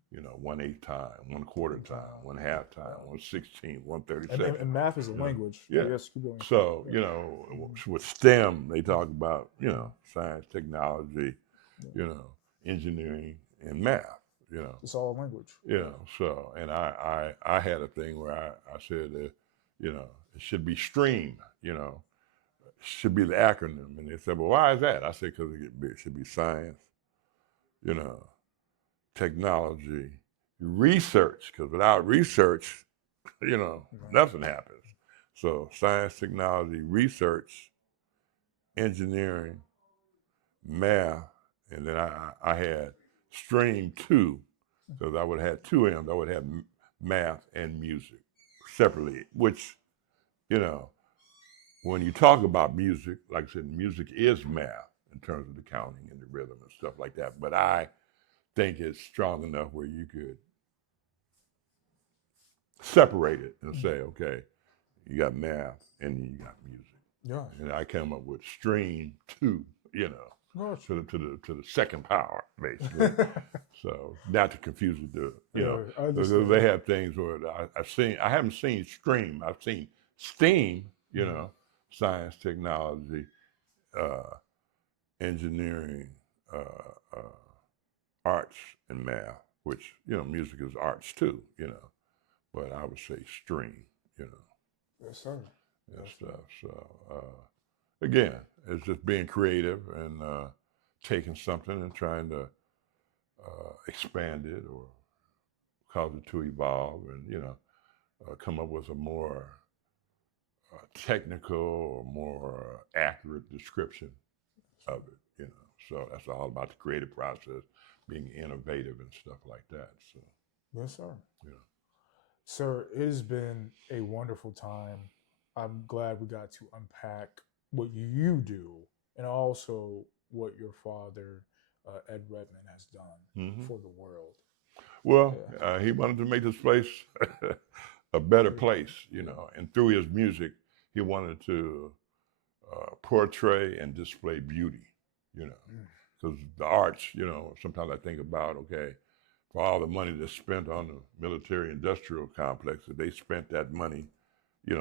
you know, 1/8 time, 1/4 time, 1/2 time, 1/16, 1/37. And math is a language. Yeah. Yes, so, you know, with STEM, they talk about, you know, science, technology, you know, engineering, and math, you know. It's all a language. You know, so, and I had a thing where I said that, you know, it should be STREAM, you know, should be the acronym. And they said, well, why is that? I said, because it should be science, you know, technology, research, because without research, you know, nothing happens. So science, technology, research, engineering, math, and then I had STREAM 2, because I would have had 2 M's. I would have math and music separately, which, you know, when you talk about music, like I said, music is math in terms of the counting and the rhythm and stuff like that. But I think it's strong enough where you could separate it and say, okay, you got math and then you got music. Yeah. And I came up with STREAM 2, you know, to the second power, basically. So not to confuse with the, you know, they have things where I haven't seen STREAM, I've seen STEAM, you know, science, technology, engineering, arts, and math. which, music is arts too, but I would say string, Yes, sir. and stuff. So, again, it's just being creative and taking something and trying to expand it or cause it to evolve and, come up with a more technical or more accurate description of it, So that's all about the creative process, being innovative and stuff like that. So, Yes, sir. yeah. Sir, it has been a wonderful time. I'm glad we got to unpack what you do and also what your father, Ed Redmond, has done for the world. Well, Yeah. he wanted to make this place a better place, and through his music, he wanted to portray and display beauty, because the arts, sometimes I think about, okay, for all the money that's spent on the military industrial complex, if they spent that money,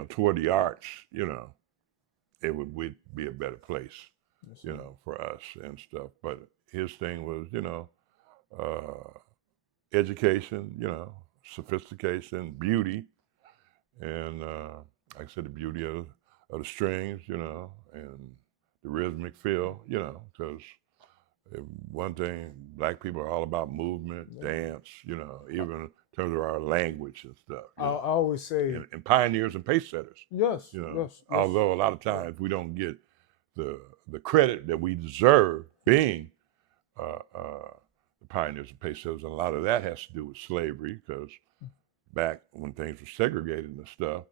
toward the arts, it would be a better place, Yes, for us and stuff. But his thing was, education, sophistication, beauty, and like I said, the beauty of the strings, and the rhythmic feel, because one thing, black people are all about movement, dance, even in terms of our language and stuff. I always say, and pioneers and pace setters. yes, yes. Although a lot of times we don't get the credit that we deserve being the pioneers and pace setters, and a lot of that has to do with slavery, because back when things were segregated and stuff,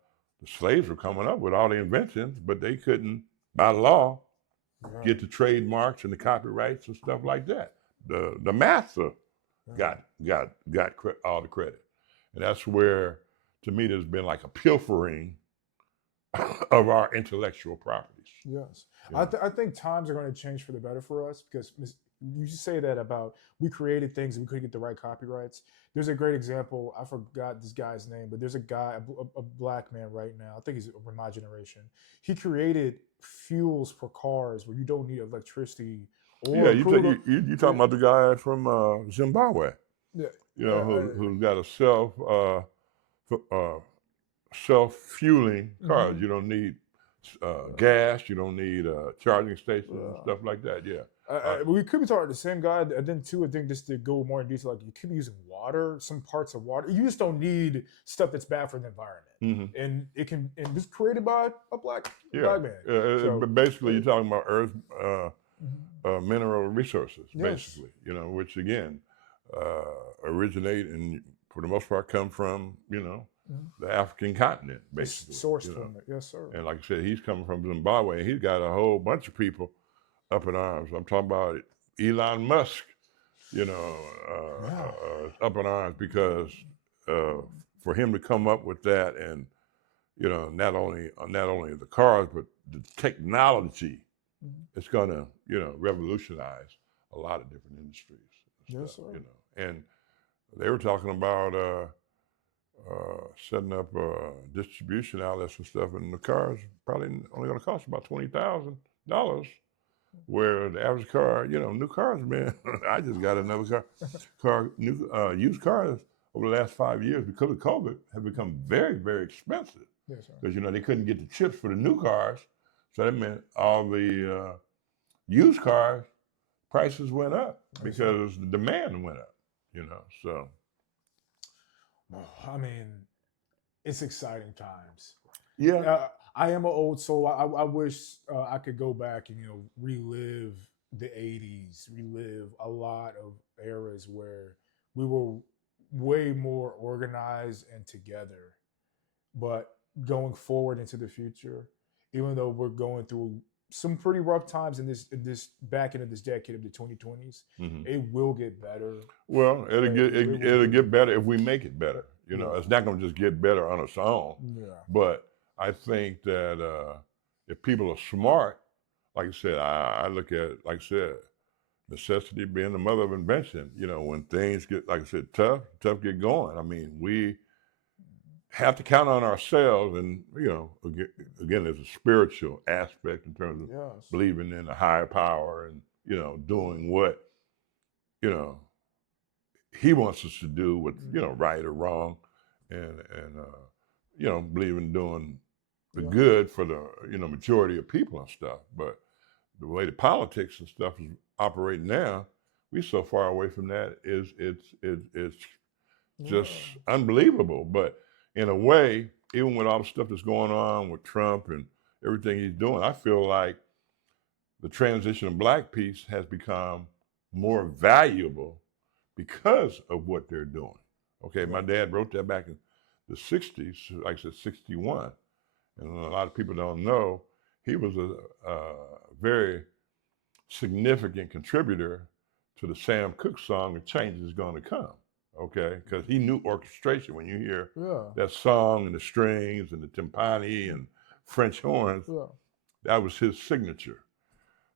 the slaves were coming up with all the inventions, but they couldn't, by law, get the trademarks and the copyrights and stuff like that. The master got all the credit, and that's where, to me, there's been like a pilfering of our intellectual properties. Yes, I think times are going to change for the better for us, because you say that about we created things and we couldn't get the right copyrights. There's a great example. I forgot this guy's name, but there's a guy, a black man right now. I think he's from my generation. He created fuels for cars where you don't need electricity. Or you talking about the guy from Zimbabwe? Yeah, who's got a self-fueling cars. You don't need gas. You don't need charging stations and stuff like that. Yeah. We could be talking about the same guy. And then too, I think just to go more in detail, like you could be using water, some parts of water. You just don't need stuff that's bad for the environment. And it can, and this created by a black man. But basically, you're talking about earth mineral resources, basically. Which again originate and for the most part come from the African continent, basically. Sourced from it, yes, sir. And like I said, he's coming from Zimbabwe, and he's got a whole bunch of people up in arms. I'm talking about Elon Musk, up in arms because for him to come up with that, and not only the cars, but the technology, it's gonna revolutionize a lot of different industries. Yes, sir. And they were talking about setting up distribution outlets and stuff, and the cars probably only going to cost about $20,000, where the average car, new cars, man. I just got another used cars over the last 5 years because of COVID have become very, very expensive. Yes, sir. Because they couldn't get the chips for the new cars, so that meant all the used cars prices went up because the demand went up. So. I mean, it's exciting times. Yeah. I am an old soul. I wish I could go back and relive the 80s, relive a lot of eras where we were way more organized and together. But going forward into the future, even though we're going through some pretty rough times in this back into this decade of the 2020s, it will get better. Well, it'll get better if we make it better. It's not going to just get better on its own. Yeah. But I think that if people are smart, like I said, I look at, like I said, necessity being the mother of invention. When things get, like I said, tough get going. I mean, we have to count on ourselves, and again, there's a spiritual aspect in terms of believing in a higher power and doing what he wants us to do what, right or wrong, and believe in doing the good for the majority of people and stuff. But the way the politics and stuff is operating now, we so far away from that it's just unbelievable. But in a way, even with all the stuff that's going on with Trump and everything he's doing, I feel like the transition of Black piece has become more valuable because of what they're doing. Okay, my dad wrote that back in the 60s, like I said, 61. And a lot of people don't know, he was a very significant contributor to the Sam Cooke song, "The Change Is Gonna Come," okay? Because he knew orchestration. When you hear that song and the strings and the timpani and French horns, that was his signature.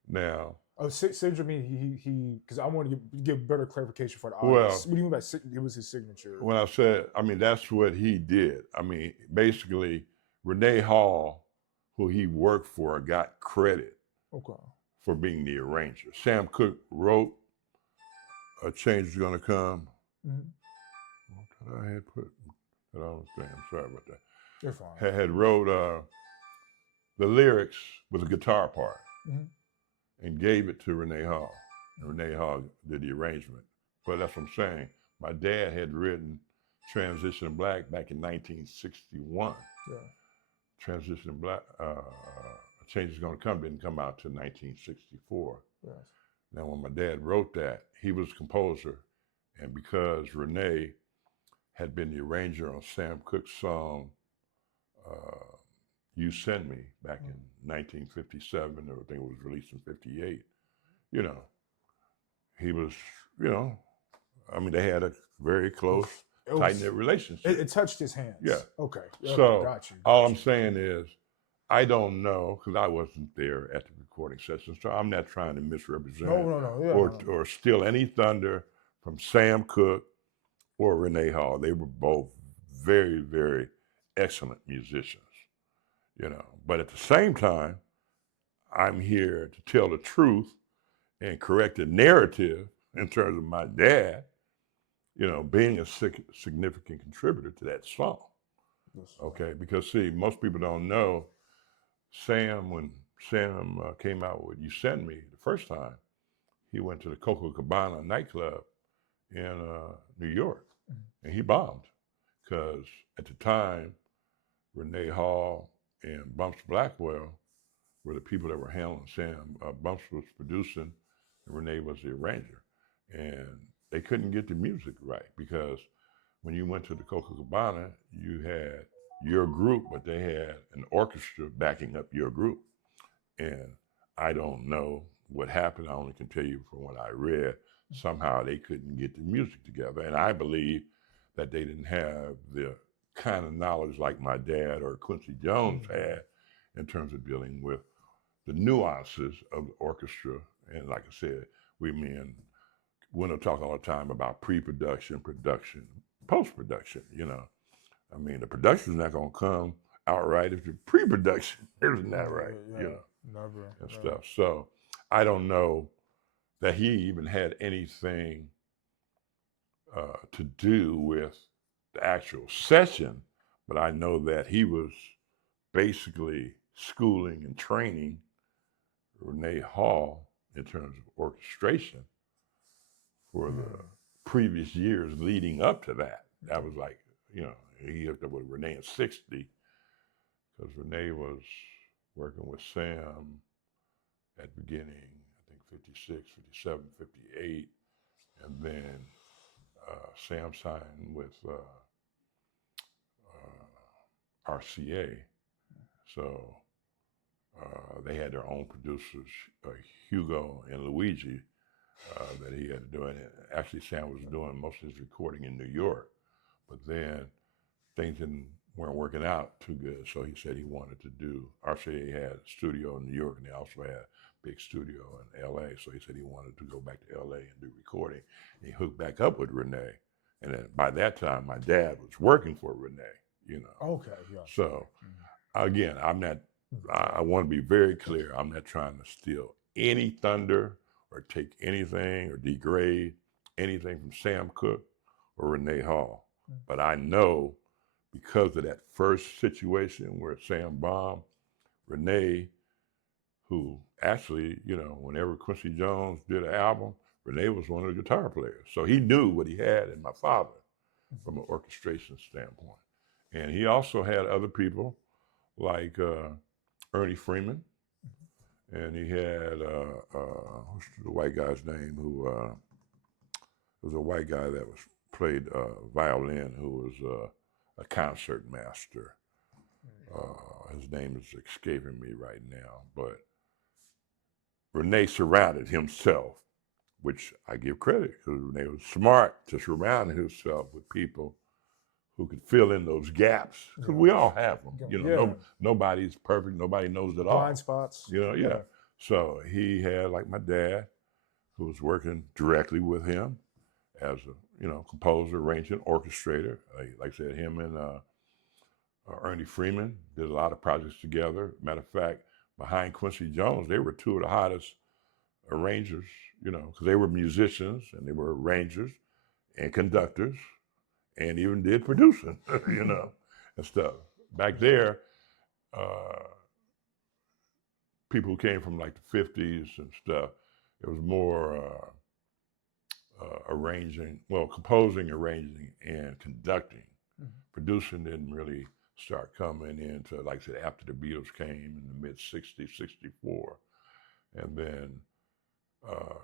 Now, signature mean he because I want to give better clarification for the audience. What do you mean by it was his signature? When I said, that's what he did. Basically, Renee Hall, who he worked for, got credit for being the arranger. Sam Cooke wrote "A Change Is Gonna Come." What did I had put? I don't understand. I'm sorry about that. You're fine. Had wrote the lyrics with a guitar part. And gave it to Renee Hall. And Renee Hall did the arrangement. But that's what I'm saying. My dad had written Transition of Black back in 1961. Transition of Black, Change Is Gonna Come didn't come out till 1964. Now when my dad wrote that, he was a composer. And because Renee had been the arranger on Sam Cooke's song, "You Send Me," back in 1957, or I think it was released in 58, he was, they had a very close, tight-knit relationship. It touched his hands. Yeah. Okay. So got you. All I'm saying is, I don't know, because I wasn't there at the recording session, so I'm not trying to misrepresent or steal any thunder from Sam Cooke or Renee Hall. They were both very, very excellent musicians. But at the same time, I'm here to tell the truth and correct the narrative in terms of my dad, being a significant contributor to that song. Okay, because see, most people don't know, when Sam came out with "You Send Me" the first time, he went to the Copacabana nightclub in New York, and he bombed, because at the time, Renee Hall and Bumps Blackwell were the people that were handling Sam. Bumps was producing, and Renee was the arranger. And they couldn't get the music right, because when you went to the Copacabana, you had your group, but they had an orchestra backing up your group. And I don't know what happened. I only can tell you from what I read. Somehow they couldn't get the music together. And I believe that they didn't have the kind of knowledge like my dad or Quincy Jones had in terms of dealing with the nuances of the orchestra. And like I said, we want to talk all the time about pre-production, production, post-production, the production's not going to come out right if the pre-production isn't that right, Never. And stuff. So I don't know that he even had anything to do with the actual session, but I know that he was basically schooling and training Renee Hall in terms of orchestration for the previous years leading up to that. That was like, he hooked up with Renee in 60, because Renee was working with Sam at the beginning, I think 56, 57, 58, and then Sam signed with RCA. So they had their own producers, Hugo and Luigi, that he had to do. And actually, Sam was doing most of his recording in New York, but then things weren't working out too good. So he said he wanted to do, RCA had a studio in New York, and they also had a big studio in LA. So he said he wanted to go back to LA and do recording. And he hooked back up with Renee. And then by that time, my dad was working for Renee, Okay, yeah. So again, I want to be very clear. I'm not trying to steal any thunder or take anything or degrade anything from Sam Cooke or Renee Hall. But I know because of that first situation where Sam bombed, Renee, who actually, whenever Quincy Jones did an album, Renee was one of the guitar players. So he knew what he had in my father from an orchestration standpoint. And he also had other people like Ernie Freeman, and he had, what's the white guy's name who, was a white guy that played violin, who was a concert master. His name is escaping me right now, but Renee surrounded himself, which I give credit because Renee was smart to surround himself with people who could fill in those gaps, because we all have them. Nobody's perfect. Nobody knows it all. Blind spots. Yeah. So he had, like, my dad, who was working directly with him as a composer, arranger, orchestrator. Like I said, him and Ernie Freeman did a lot of projects together. Matter of fact, behind Quincy Jones, they were two of the hottest arrangers, because they were musicians and they were arrangers and conductors and even did producing, and stuff. Back there, people who came from like the 50s and stuff, it was more composing, arranging, and conducting. Producing didn't really start coming into, like I said, after the Beatles came in the mid-60s, 64. And then,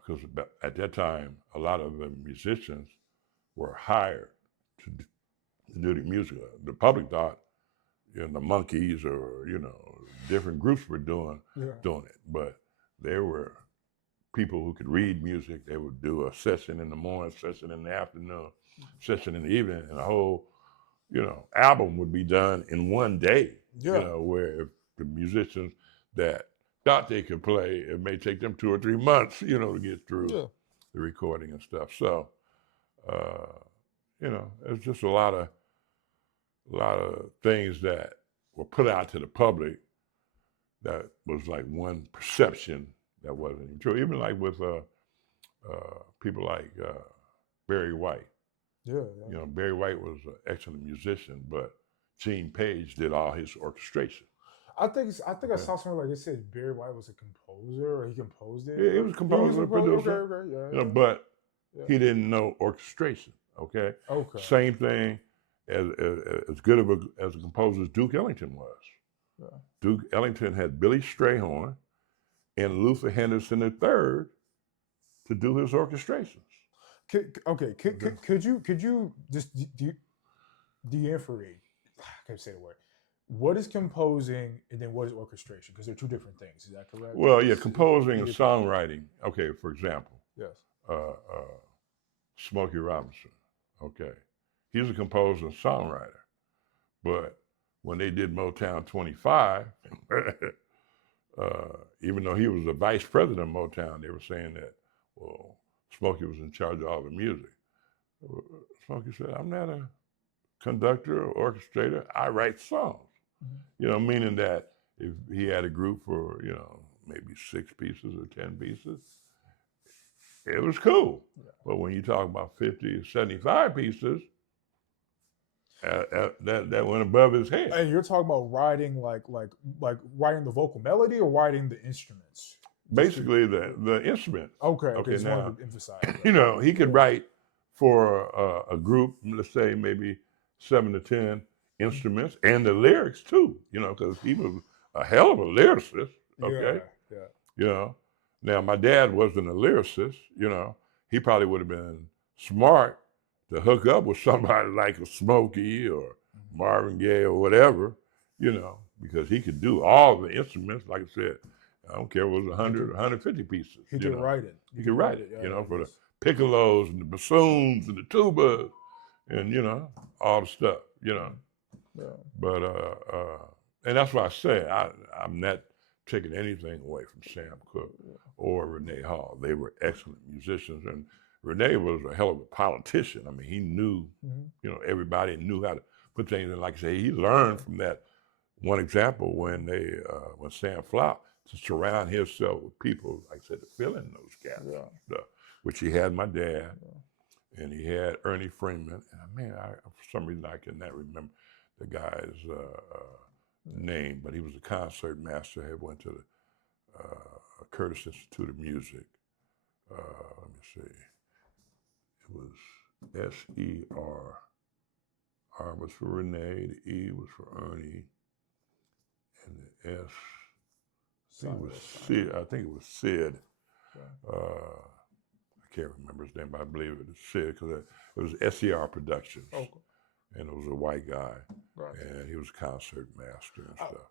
because at that time, a lot of the musicians were hired to do the music. The public thought, the Monkees or, different groups were doing it. But there were people who could read music. They would do a session in the morning, session in the afternoon, session in the evening, and a whole, album would be done in one day. Where if the musicians that thought they could play, it may take them 2 or 3 months, to get through the recording and stuff. So, it's just a lot of things that were put out to the public that was like one perception that wasn't even true. Even like with people like Barry White. Barry White was an excellent musician, but Gene Page did all his orchestration. I think I saw somewhere like it said Barry White was a composer, or he composed it. Yeah, he was a composer, a producer. Okay. But he didn't know orchestration. Okay. Same thing as good of as a composer as Duke Ellington was. Duke Ellington had Billy Strayhorn and Luther Henderson III to do his orchestrations. Could you just de-inferate? I can't say the word. What is composing and then what is orchestration? Because they're two different things. Is that correct? Well, yeah, composing and songwriting. Okay, for example. Yes. Smokey Robinson. Okay, he's a composer and songwriter, but when they did Motown 25, even though he was the vice president of Motown, they were saying that, well, Smokey was in charge of all the music. Smokey said, I'm not a conductor or orchestrator, I write songs. Meaning that if he had a group for, maybe 6 pieces or 10 pieces, it was cool. But when you talk about 50 or 75 pieces, that went above his head. And you're talking about writing like writing the vocal melody or writing the instruments? Basically the instrument. Okay. Just now, wanted to emphasize. He could write for a group, let's say maybe 7 to 10 instruments, and the lyrics too, because he was a hell of a lyricist. Okay. Yeah. Now my dad wasn't a lyricist, he probably would have been smart to hook up with somebody like a Smokey or Marvin Gaye or whatever, because he could do all the instruments. Like I said, I don't care if it was 100 or 150 pieces. He could write it. He could write it, for the piccolos and the bassoons and the tubas and, all the stuff, Yeah. But, and that's why I say I'm not taking anything away from Sam Cooke or Renee Hall. They were excellent musicians, and Renee was a hell of a politician. I mean, he knew, everybody knew how to put things in. Like I say, he learned from that one example when Sam flopped, to surround himself with people, like I said, to fill in those gaps, stuff, which he had my dad, and he had Ernie Freeman. And man, for some reason I cannot remember the guy's name, but he was a concert master. He went to the Curtis Institute of Music. Let me see. It was S-E-R. R was for Renee, the E was for Ernie, and the S, I think it was Sid. I can't remember his name, but I believe it was Sid, because it was SER Productions. Okay. And it was a white guy, Right. and he was a concert master and stuff.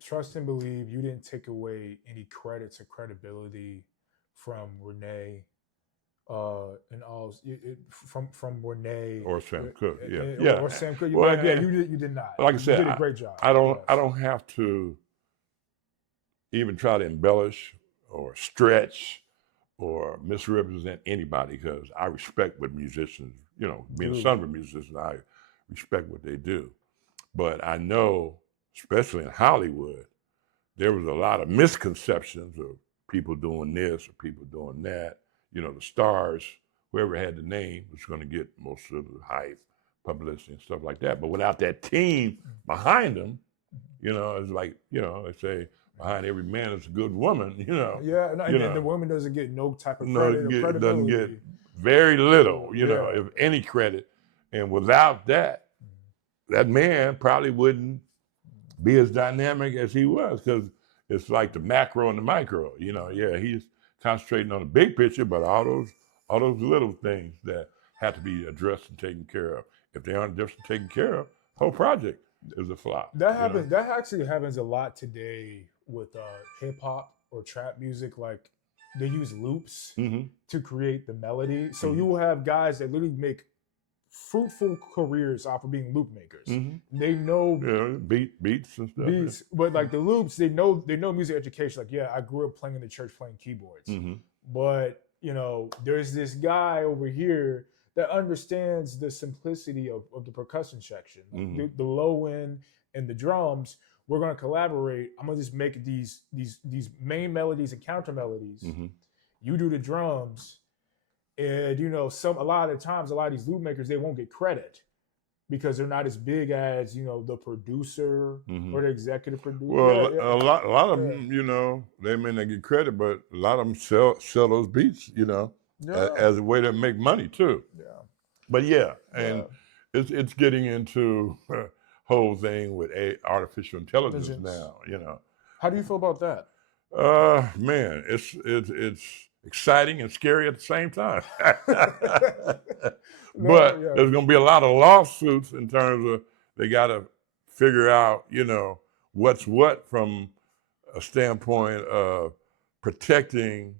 Trust and believe you didn't take away any credits or credibility from Renee, and all from Renee Or Sam Cooke, or Sam Cooke. Well, you did not. Like I said, you did a great job. I don't have to even try to embellish or stretch or misrepresent anybody, because I respect what musicians, being a son of a musician, I respect what they do. But I know, especially in Hollywood, there was a lot of misconceptions of people doing this or people doing that. The stars, whoever had the name, was going to get most of the hype, publicity, and stuff like that. But without that team behind them, it's like, they say, behind every man is a good woman, Yeah, and the woman doesn't get no type of credit or credibility. Doesn't get very little, if any credit. And without that, that man probably wouldn't be as dynamic as he was, because it's like the macro and the micro. He's concentrating on the big picture, but all those little things that have to be addressed and taken care of. If they aren't addressed and taken care of, the whole project is a flop. That happens. That actually happens a lot today with hip hop or trap music. Like, they use loops to create the melody. So you will have guys that literally make fruitful careers off of being loop makers. They know beats and stuff. Beats, but like the loops, they know music education. Like, I grew up playing in the church playing keyboards, but there's this guy over here that understands the simplicity of the percussion section, the low end and the drums. We're gonna collaborate. I'm gonna just make these main melodies and counter melodies. You do the drums, and a lot of the times, a lot of these loop makers, they won't get credit because they're not as big as the producer or the executive producer. Well, a lot of them, they may not get credit, but a lot of them sell those beats, as a way to make money too. Yeah. But it's getting into whole thing with artificial intelligence now. How do you feel about that? Man, it's exciting and scary at the same time. But there's going to be a lot of lawsuits in terms of they got to figure out, what's what from a standpoint of protecting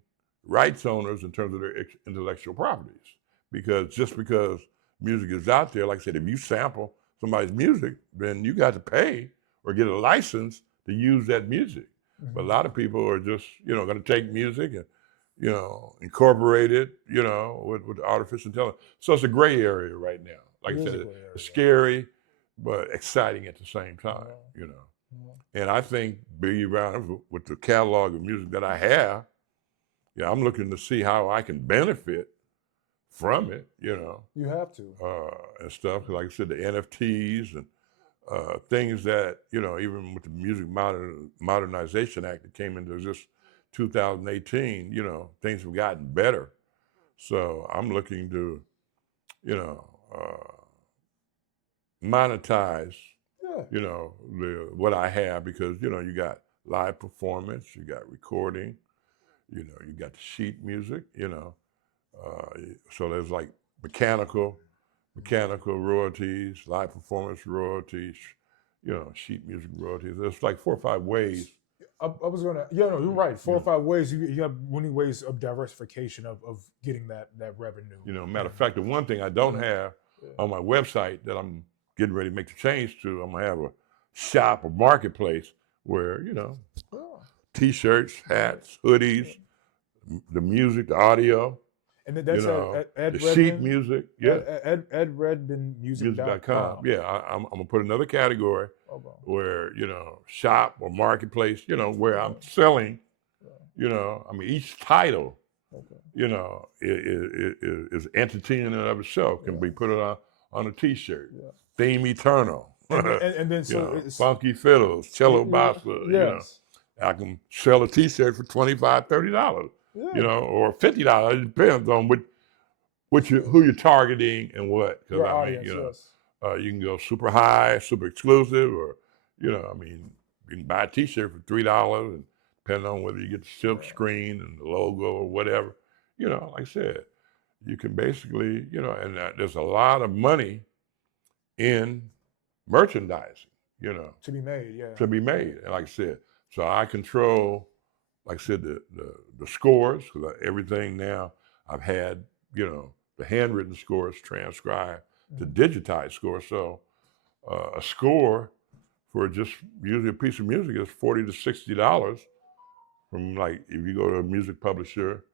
rights owners in terms of their intellectual properties. Because just because music is out there, like I said, if you sample somebody's music, then you got to pay or get a license to use that music. But a lot of people are just, going to take music and, incorporate it, with artificial intelligence. So it's a gray area right now. Like I said, it's scary, but exciting at the same time, And I think being around with the catalog of music that I have, I'm looking to see how I can benefit from it, You have to. And stuff. Like I said, the NFTs and things that, even with the Music Modernization Act that came into just 2018, things have gotten better. So I'm looking to, monetize, what I have, because, you got live performance, you got recording, you got the sheet music, so there's like mechanical royalties, live performance royalties, sheet music royalties. There's like 4 or 5 ways. I was gonna, you're right. 4 or 5 ways. You have many ways of diversification of getting that revenue. Matter of fact, the one thing I don't have on my website that I'm getting ready to make the change to, I'm gonna have a shop, a marketplace where T-shirts, hats, hoodies, the music, the audio. And that's the sheet music, Redmondmusic.com. Yeah, I'm gonna put another category where shop or marketplace, where I'm selling. Each title Okay. you know, is entity in and of itself. Can be put on a T-shirt. Yeah. Theme Eternal. And then You so know, it's Funky Fiddles, Cello Bossa. You know, yes. I can sell a T-shirt for $25, $30. Yeah. You know, or $50. It depends on who you're targeting and what. Because Your I mean, audience, you know, yes. you can go super high, super exclusive, or you know, I mean, you can buy a T-shirt for $3, and depending on whether you get the silk screen and the logo or whatever. You know, like I said, you can basically, you know, and there's a lot of money in merchandising. You know, To be made, yeah. to be made. And like I said, so I control, like I said, the scores, because everything now I've had, you know, the handwritten scores transcribed to digitized scores. So a score for just usually a piece of music is $40 to $60. From like if you go to a music publisher,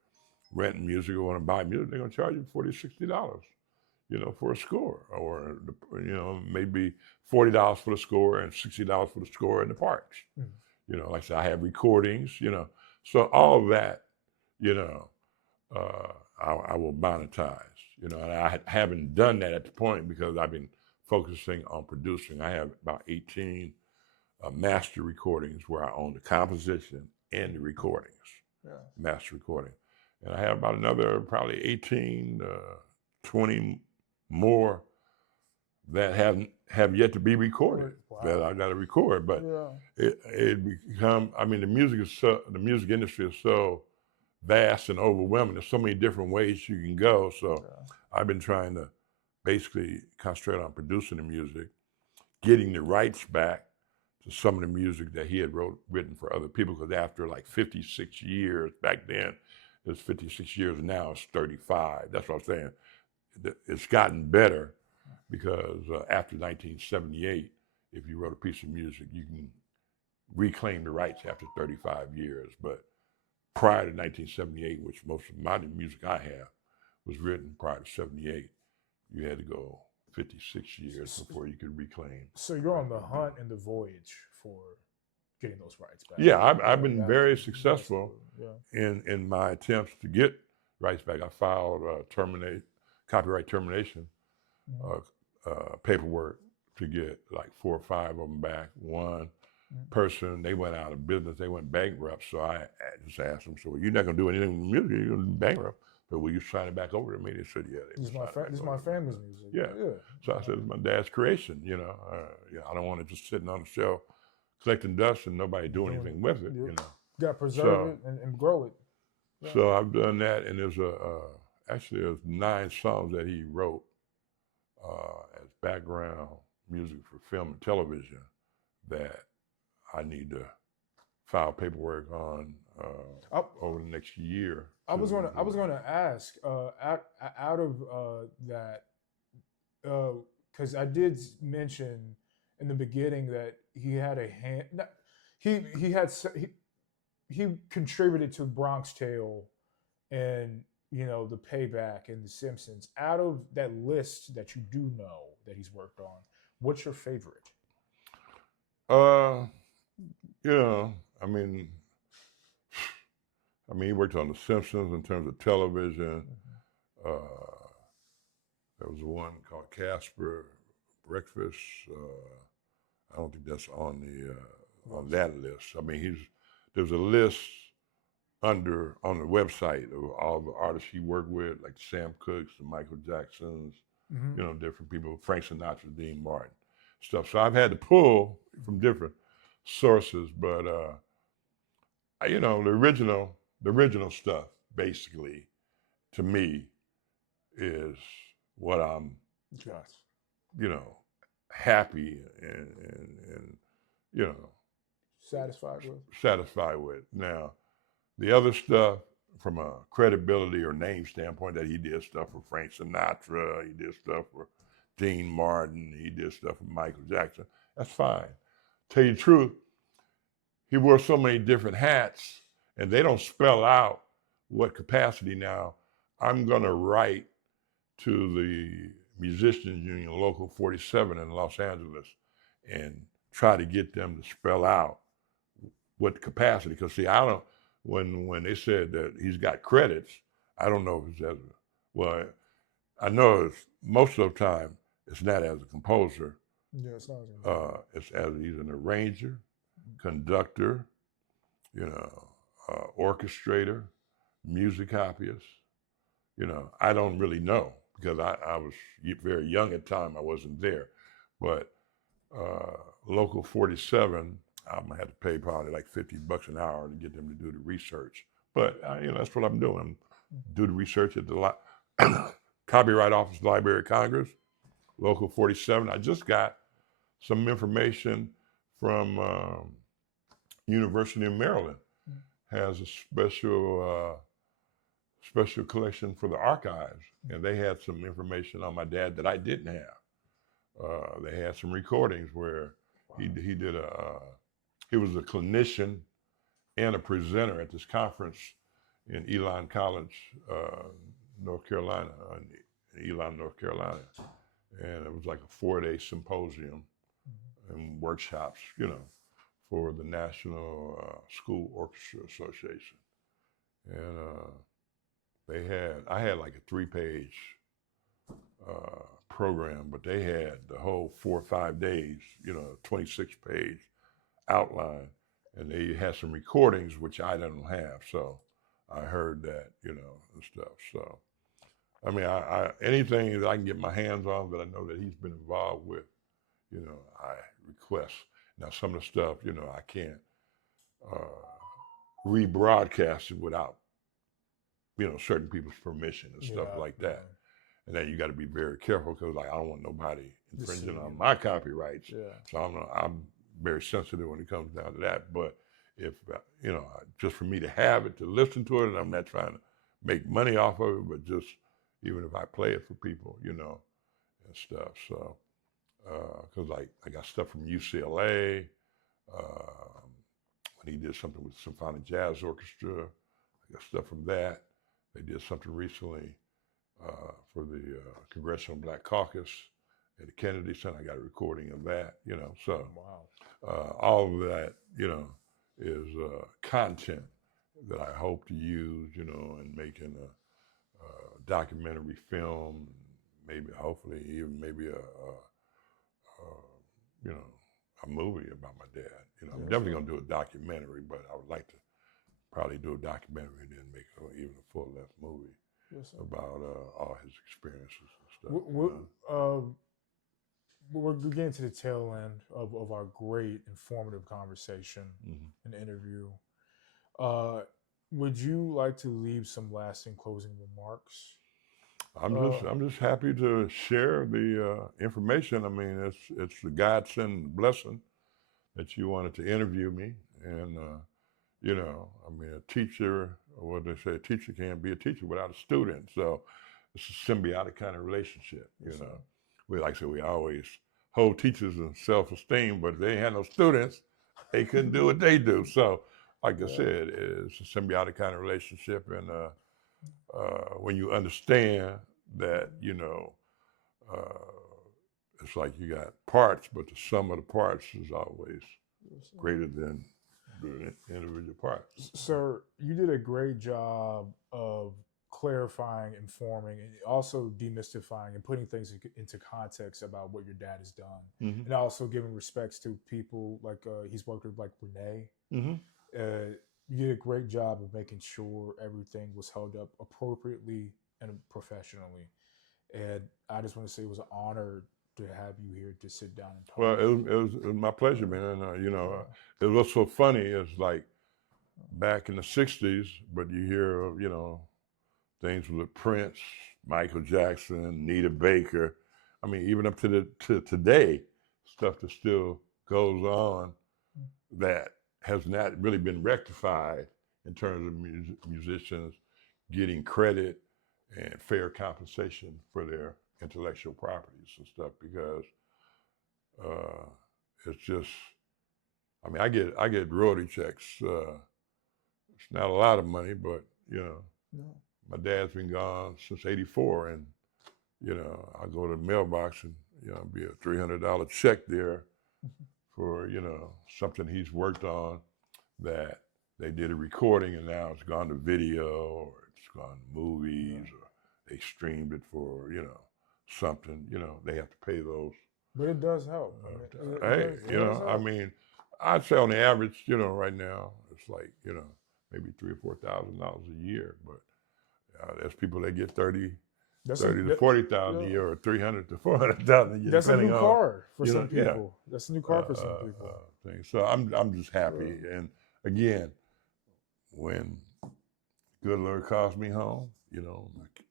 renting music or want to buy music, they're gonna charge you $40 to $60. You know, for a score, or you know, maybe $40 for the score and $60 for the score in the parks. You know, like I said, I have recordings. You know, so all of that, you know, I will monetize. You know, and I haven't done that at the point because I've been focusing on producing. I have about 18 master recordings where I own the composition and the recordings, master recording, and I have about another probably 18, 20 more that have yet to be recorded that I got to record. But it become, I mean, the music industry is so vast and overwhelming. There's so many different ways you can go. So I've been trying to basically concentrate on producing the music, getting the rights back to some of the music that he had written for other people. Because after like 56 years, back then it was 56 years, now it's 35. That's what I'm saying. It's gotten better because after 1978, if you wrote a piece of music, you can reclaim the rights after 35 years. But prior to 1978, which most of my music I have was written prior to 78, you had to go 56 years before you could reclaim. So you're on the hunt and the voyage for getting those rights back. Yeah, I've been very successful in my attempts to get rights back. I filed copyright termination paperwork to get like 4 or 5 of them back. One person, they went out of business, they went bankrupt. So I just asked them, so you're not gonna do anything with music, you're gonna be bankrupt. But will you sign it back over to me? They said, yeah. This is my family's music. Yeah. So I said, it's my dad's creation, you know. I don't want it just sitting on the shelf collecting dust and nobody doing anything with it, you know. You gotta preserve it and grow it. Yeah. So I've done that, and there's actually there's 9 songs that he wrote as background music for film and television that I need to file paperwork on over the next year. I was gonna ask out of that because I did mention in the beginning that he had a hand. He contributed to Bronx Tale and The Payback and The Simpsons. Out of that list that you do know that he's worked on, what's your favorite? I mean, he worked on The Simpsons in terms of television. There was one called Casper Breakfast. I don't think that's on that list. I mean, there's a list on the website of all the artists he worked with, like Sam Cooke's, the Michael Jacksons, different people, Frank Sinatra, Dean Martin, stuff. So I've had to pull from different sources, but the original stuff, basically, to me, is what I'm, happy and satisfied with. Now, the other stuff, from a credibility or name standpoint, that he did stuff for Frank Sinatra, he did stuff for Dean Martin, he did stuff for Michael Jackson. That's fine. Tell you the truth, he wore so many different hats, and they don't spell out what capacity. Now, I'm going to write to the Musicians Union Local 47 in Los Angeles and try to get them to spell out what capacity. Because see, I don't. When they said that he's got credits, I don't know if it's as well. I know it's most of the time it's not as a composer. Yeah, it's not. It's as either an arranger, conductor, you know, orchestrator, music copyist. You know, I don't really know because I was very young at the time. I wasn't there, but Local 47, I'm gonna have to pay probably like $50 an hour to get them to do the research. But you know, that's what I'm doing. I'm do the research at the Copyright Office, Library of Congress, Local 47. I just got some information from University of Maryland. Has a special collection for the archives, and they had some information on my dad that I didn't have. They had some recordings where he did he was a clinician and a presenter at this conference in Elon College, North Carolina, in Elon, North Carolina, and it was like a 4-day symposium and workshops, you know, for the National School Orchestra Association, and I had like a 3-page program, but they had the whole 4 or 5 days, you know, 26-page outline, and they had some recordings which I don't have, so I heard that, you know, and stuff. So, I mean, I anything that I can get my hands on that I know that he's been involved with, you know, I request. Now, some of the stuff, you know, I can't rebroadcast it without, you know, certain people's permission and stuff like that. And then you got to be very careful because, like, I don't want nobody infringing on my copyrights. Yeah. So I'm very sensitive when it comes down to that. But if you know, just for me to have it, to listen to it, and I'm not trying to make money off of it, but just even if I play it for people, you know, and stuff. So, because like I got stuff from UCLA when he did something with the Symphonic Jazz Orchestra. I got stuff from that. They did something recently for the Congressional Black Caucus at the Kennedy Center. I got a recording of that, you know. So all of that, you know, is content that I hope to use, you know, in making a documentary film, maybe, hopefully, even maybe you know, a movie about my dad. You know, I'm definitely gonna do a documentary, but I would like to probably do a documentary and then make even a full-length movie about all his experiences and stuff. We're getting to the tail end of our great informative conversation and interview. Would you like to leave some lasting closing remarks? I'm just happy to share the information. I mean, it's a godsend blessing that you wanted to interview me, and you know, I mean, a teacher, what they say, a teacher can't be a teacher without a student. So it's a symbiotic kind of relationship. You know, we like I said, we always hold teachers in self-esteem, but if they ain't had no students, they couldn't do what they do. So, like I said, it's a symbiotic kind of relationship, and when you understand that, you know, it's like you got parts, but the sum of the parts is always greater than the individual parts. Sir, you did a great job of clarifying, informing, and also demystifying and putting things into context about what your dad has done, and also giving respects to people like he's worked with, like Renee. You did a great job of making sure everything was held up appropriately and professionally. And I just want to say it was an honor to have you here to sit down and talk. Well, it was my pleasure, man. And, you know, it was so funny. It's like back in the 60s, but you hear, you know, things with Prince, Michael Jackson, Nita Baker. I mean, even up to today, stuff that still goes on that has not really been rectified in terms of musicians getting credit and fair compensation for their intellectual properties and stuff, because it's just, I mean, I get royalty checks. It's not a lot of money, but you know, my dad's been gone since '84, and you know, I go to the mailbox and you know, be a $300 check there for, you know, something he's worked on that they did a recording and now it's gone to video or gone to movies or they streamed it for, something, they have to pay those. But it does help. I mean, I'd say on the average, right now, it's like, maybe $3,000 or $4,000 a year. But there's people that get 30 to 40,000 a year, or 300 to 400,000 a year. That's a new car for some people. Yeah. That's a new car for some people. So I'm just happy. And again, when good Lord calls me home,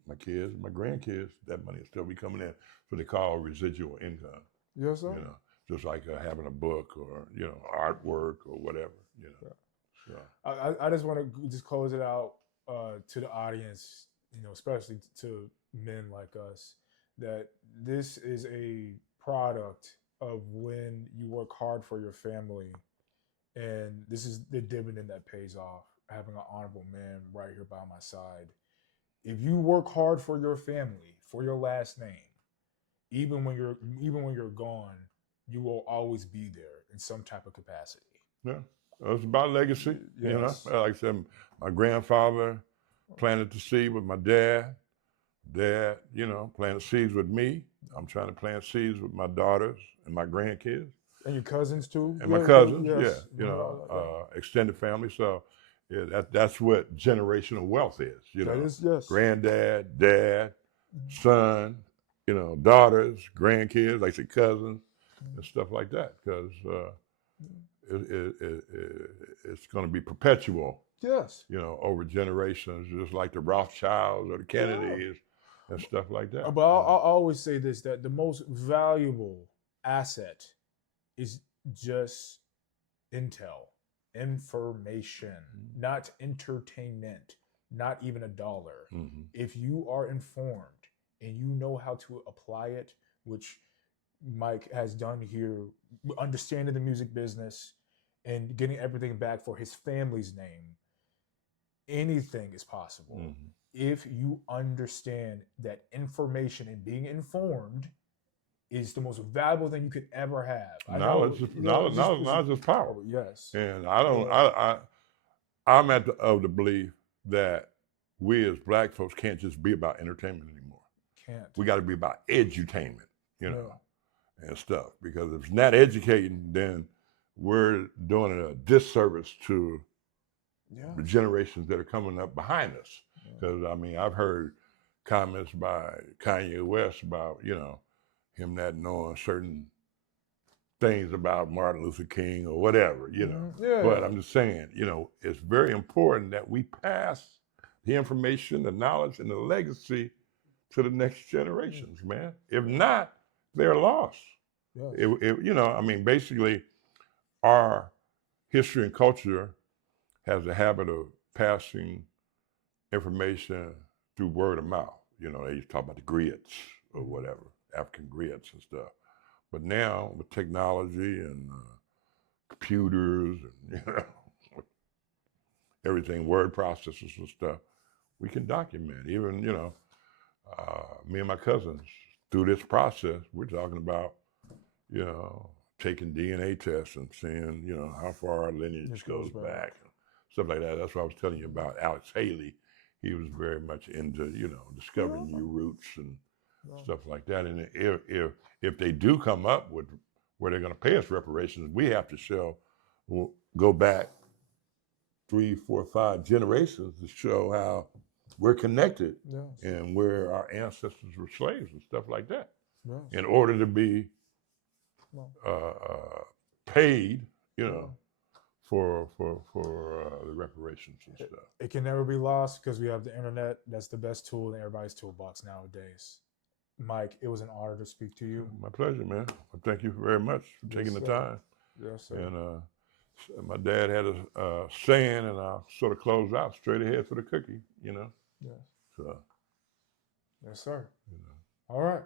my kids, my grandkids, that money will still be coming in. So they call residual income. Yes, sir. Just like having a book or artwork or whatever. So I just want to just close it out to the audience, especially to men like us, that this is a product of when you work hard for your family, and this is the dividend that pays off. Having an honorable man right here by my side. If you work hard for your family, for your last name, even when you're gone, you will always be there in some type of capacity. Yeah, it's about legacy. Yes. Like I said, my grandfather planted the seed with my dad. Dad, planted seeds with me. I'm trying to plant seeds with my daughters and my grandkids. And your cousins too. And my cousins, yes. Extended family. So that's what generational wealth is. That is, yes. Granddad, dad, son, daughters, grandkids, like I said, cousins, and stuff like that. Because it's going to be perpetual. Yes. Over generations, just like the Rothschilds or the Kennedys and stuff like that. But I'll always say this, that the most valuable asset is just intel, information, not entertainment, not even a dollar. Mm-hmm. If you are informed and you know how to apply it, which Mike has done here, understanding the music business and getting everything back for his family's name, anything is possible. Mm-hmm. If you understand that information and being informed is the most valuable thing you could ever have. Knowledge is power. Yes. And I'm of the belief that we as Black folks can't just be about entertainment anymore. Can't. We got to be about edutainment, and stuff. Because if it's not educating, then we're doing a disservice to the generations that are coming up behind us. Because I've heard comments by Kanye West about him not knowing certain things about Martin Luther King or whatever, But I'm just saying, it's very important that we pass the information, the knowledge, and the legacy to the next generations, man. If not, they're lost. Yes. Basically, our history and culture has a habit of passing information through word of mouth. They used to talk about the griots or whatever, African griots and stuff. But now with technology and computers and everything, word processors and stuff, we can document. Even me and my cousins through this process, we're talking about taking DNA tests and seeing how far our lineage goes back and stuff like that. That's what I was telling you about Alex Haley. He was very much into discovering your roots and stuff like that. And if they do come up with where they're going to pay us reparations, we have to go back 3, 4, 5 generations to show how we're connected and where our ancestors were slaves and stuff like that. In order to be paid, for the reparations and stuff. It can never be lost because we have the internet. That's the best tool in everybody's toolbox nowadays. Mike, it was an honor to speak to you. My pleasure, man. Well, thank you very much for taking the time. Yes, sir. And my dad had a saying, and I'll sort of close out, straight ahead for the cookie, Yes. So. Yes, sir. All right.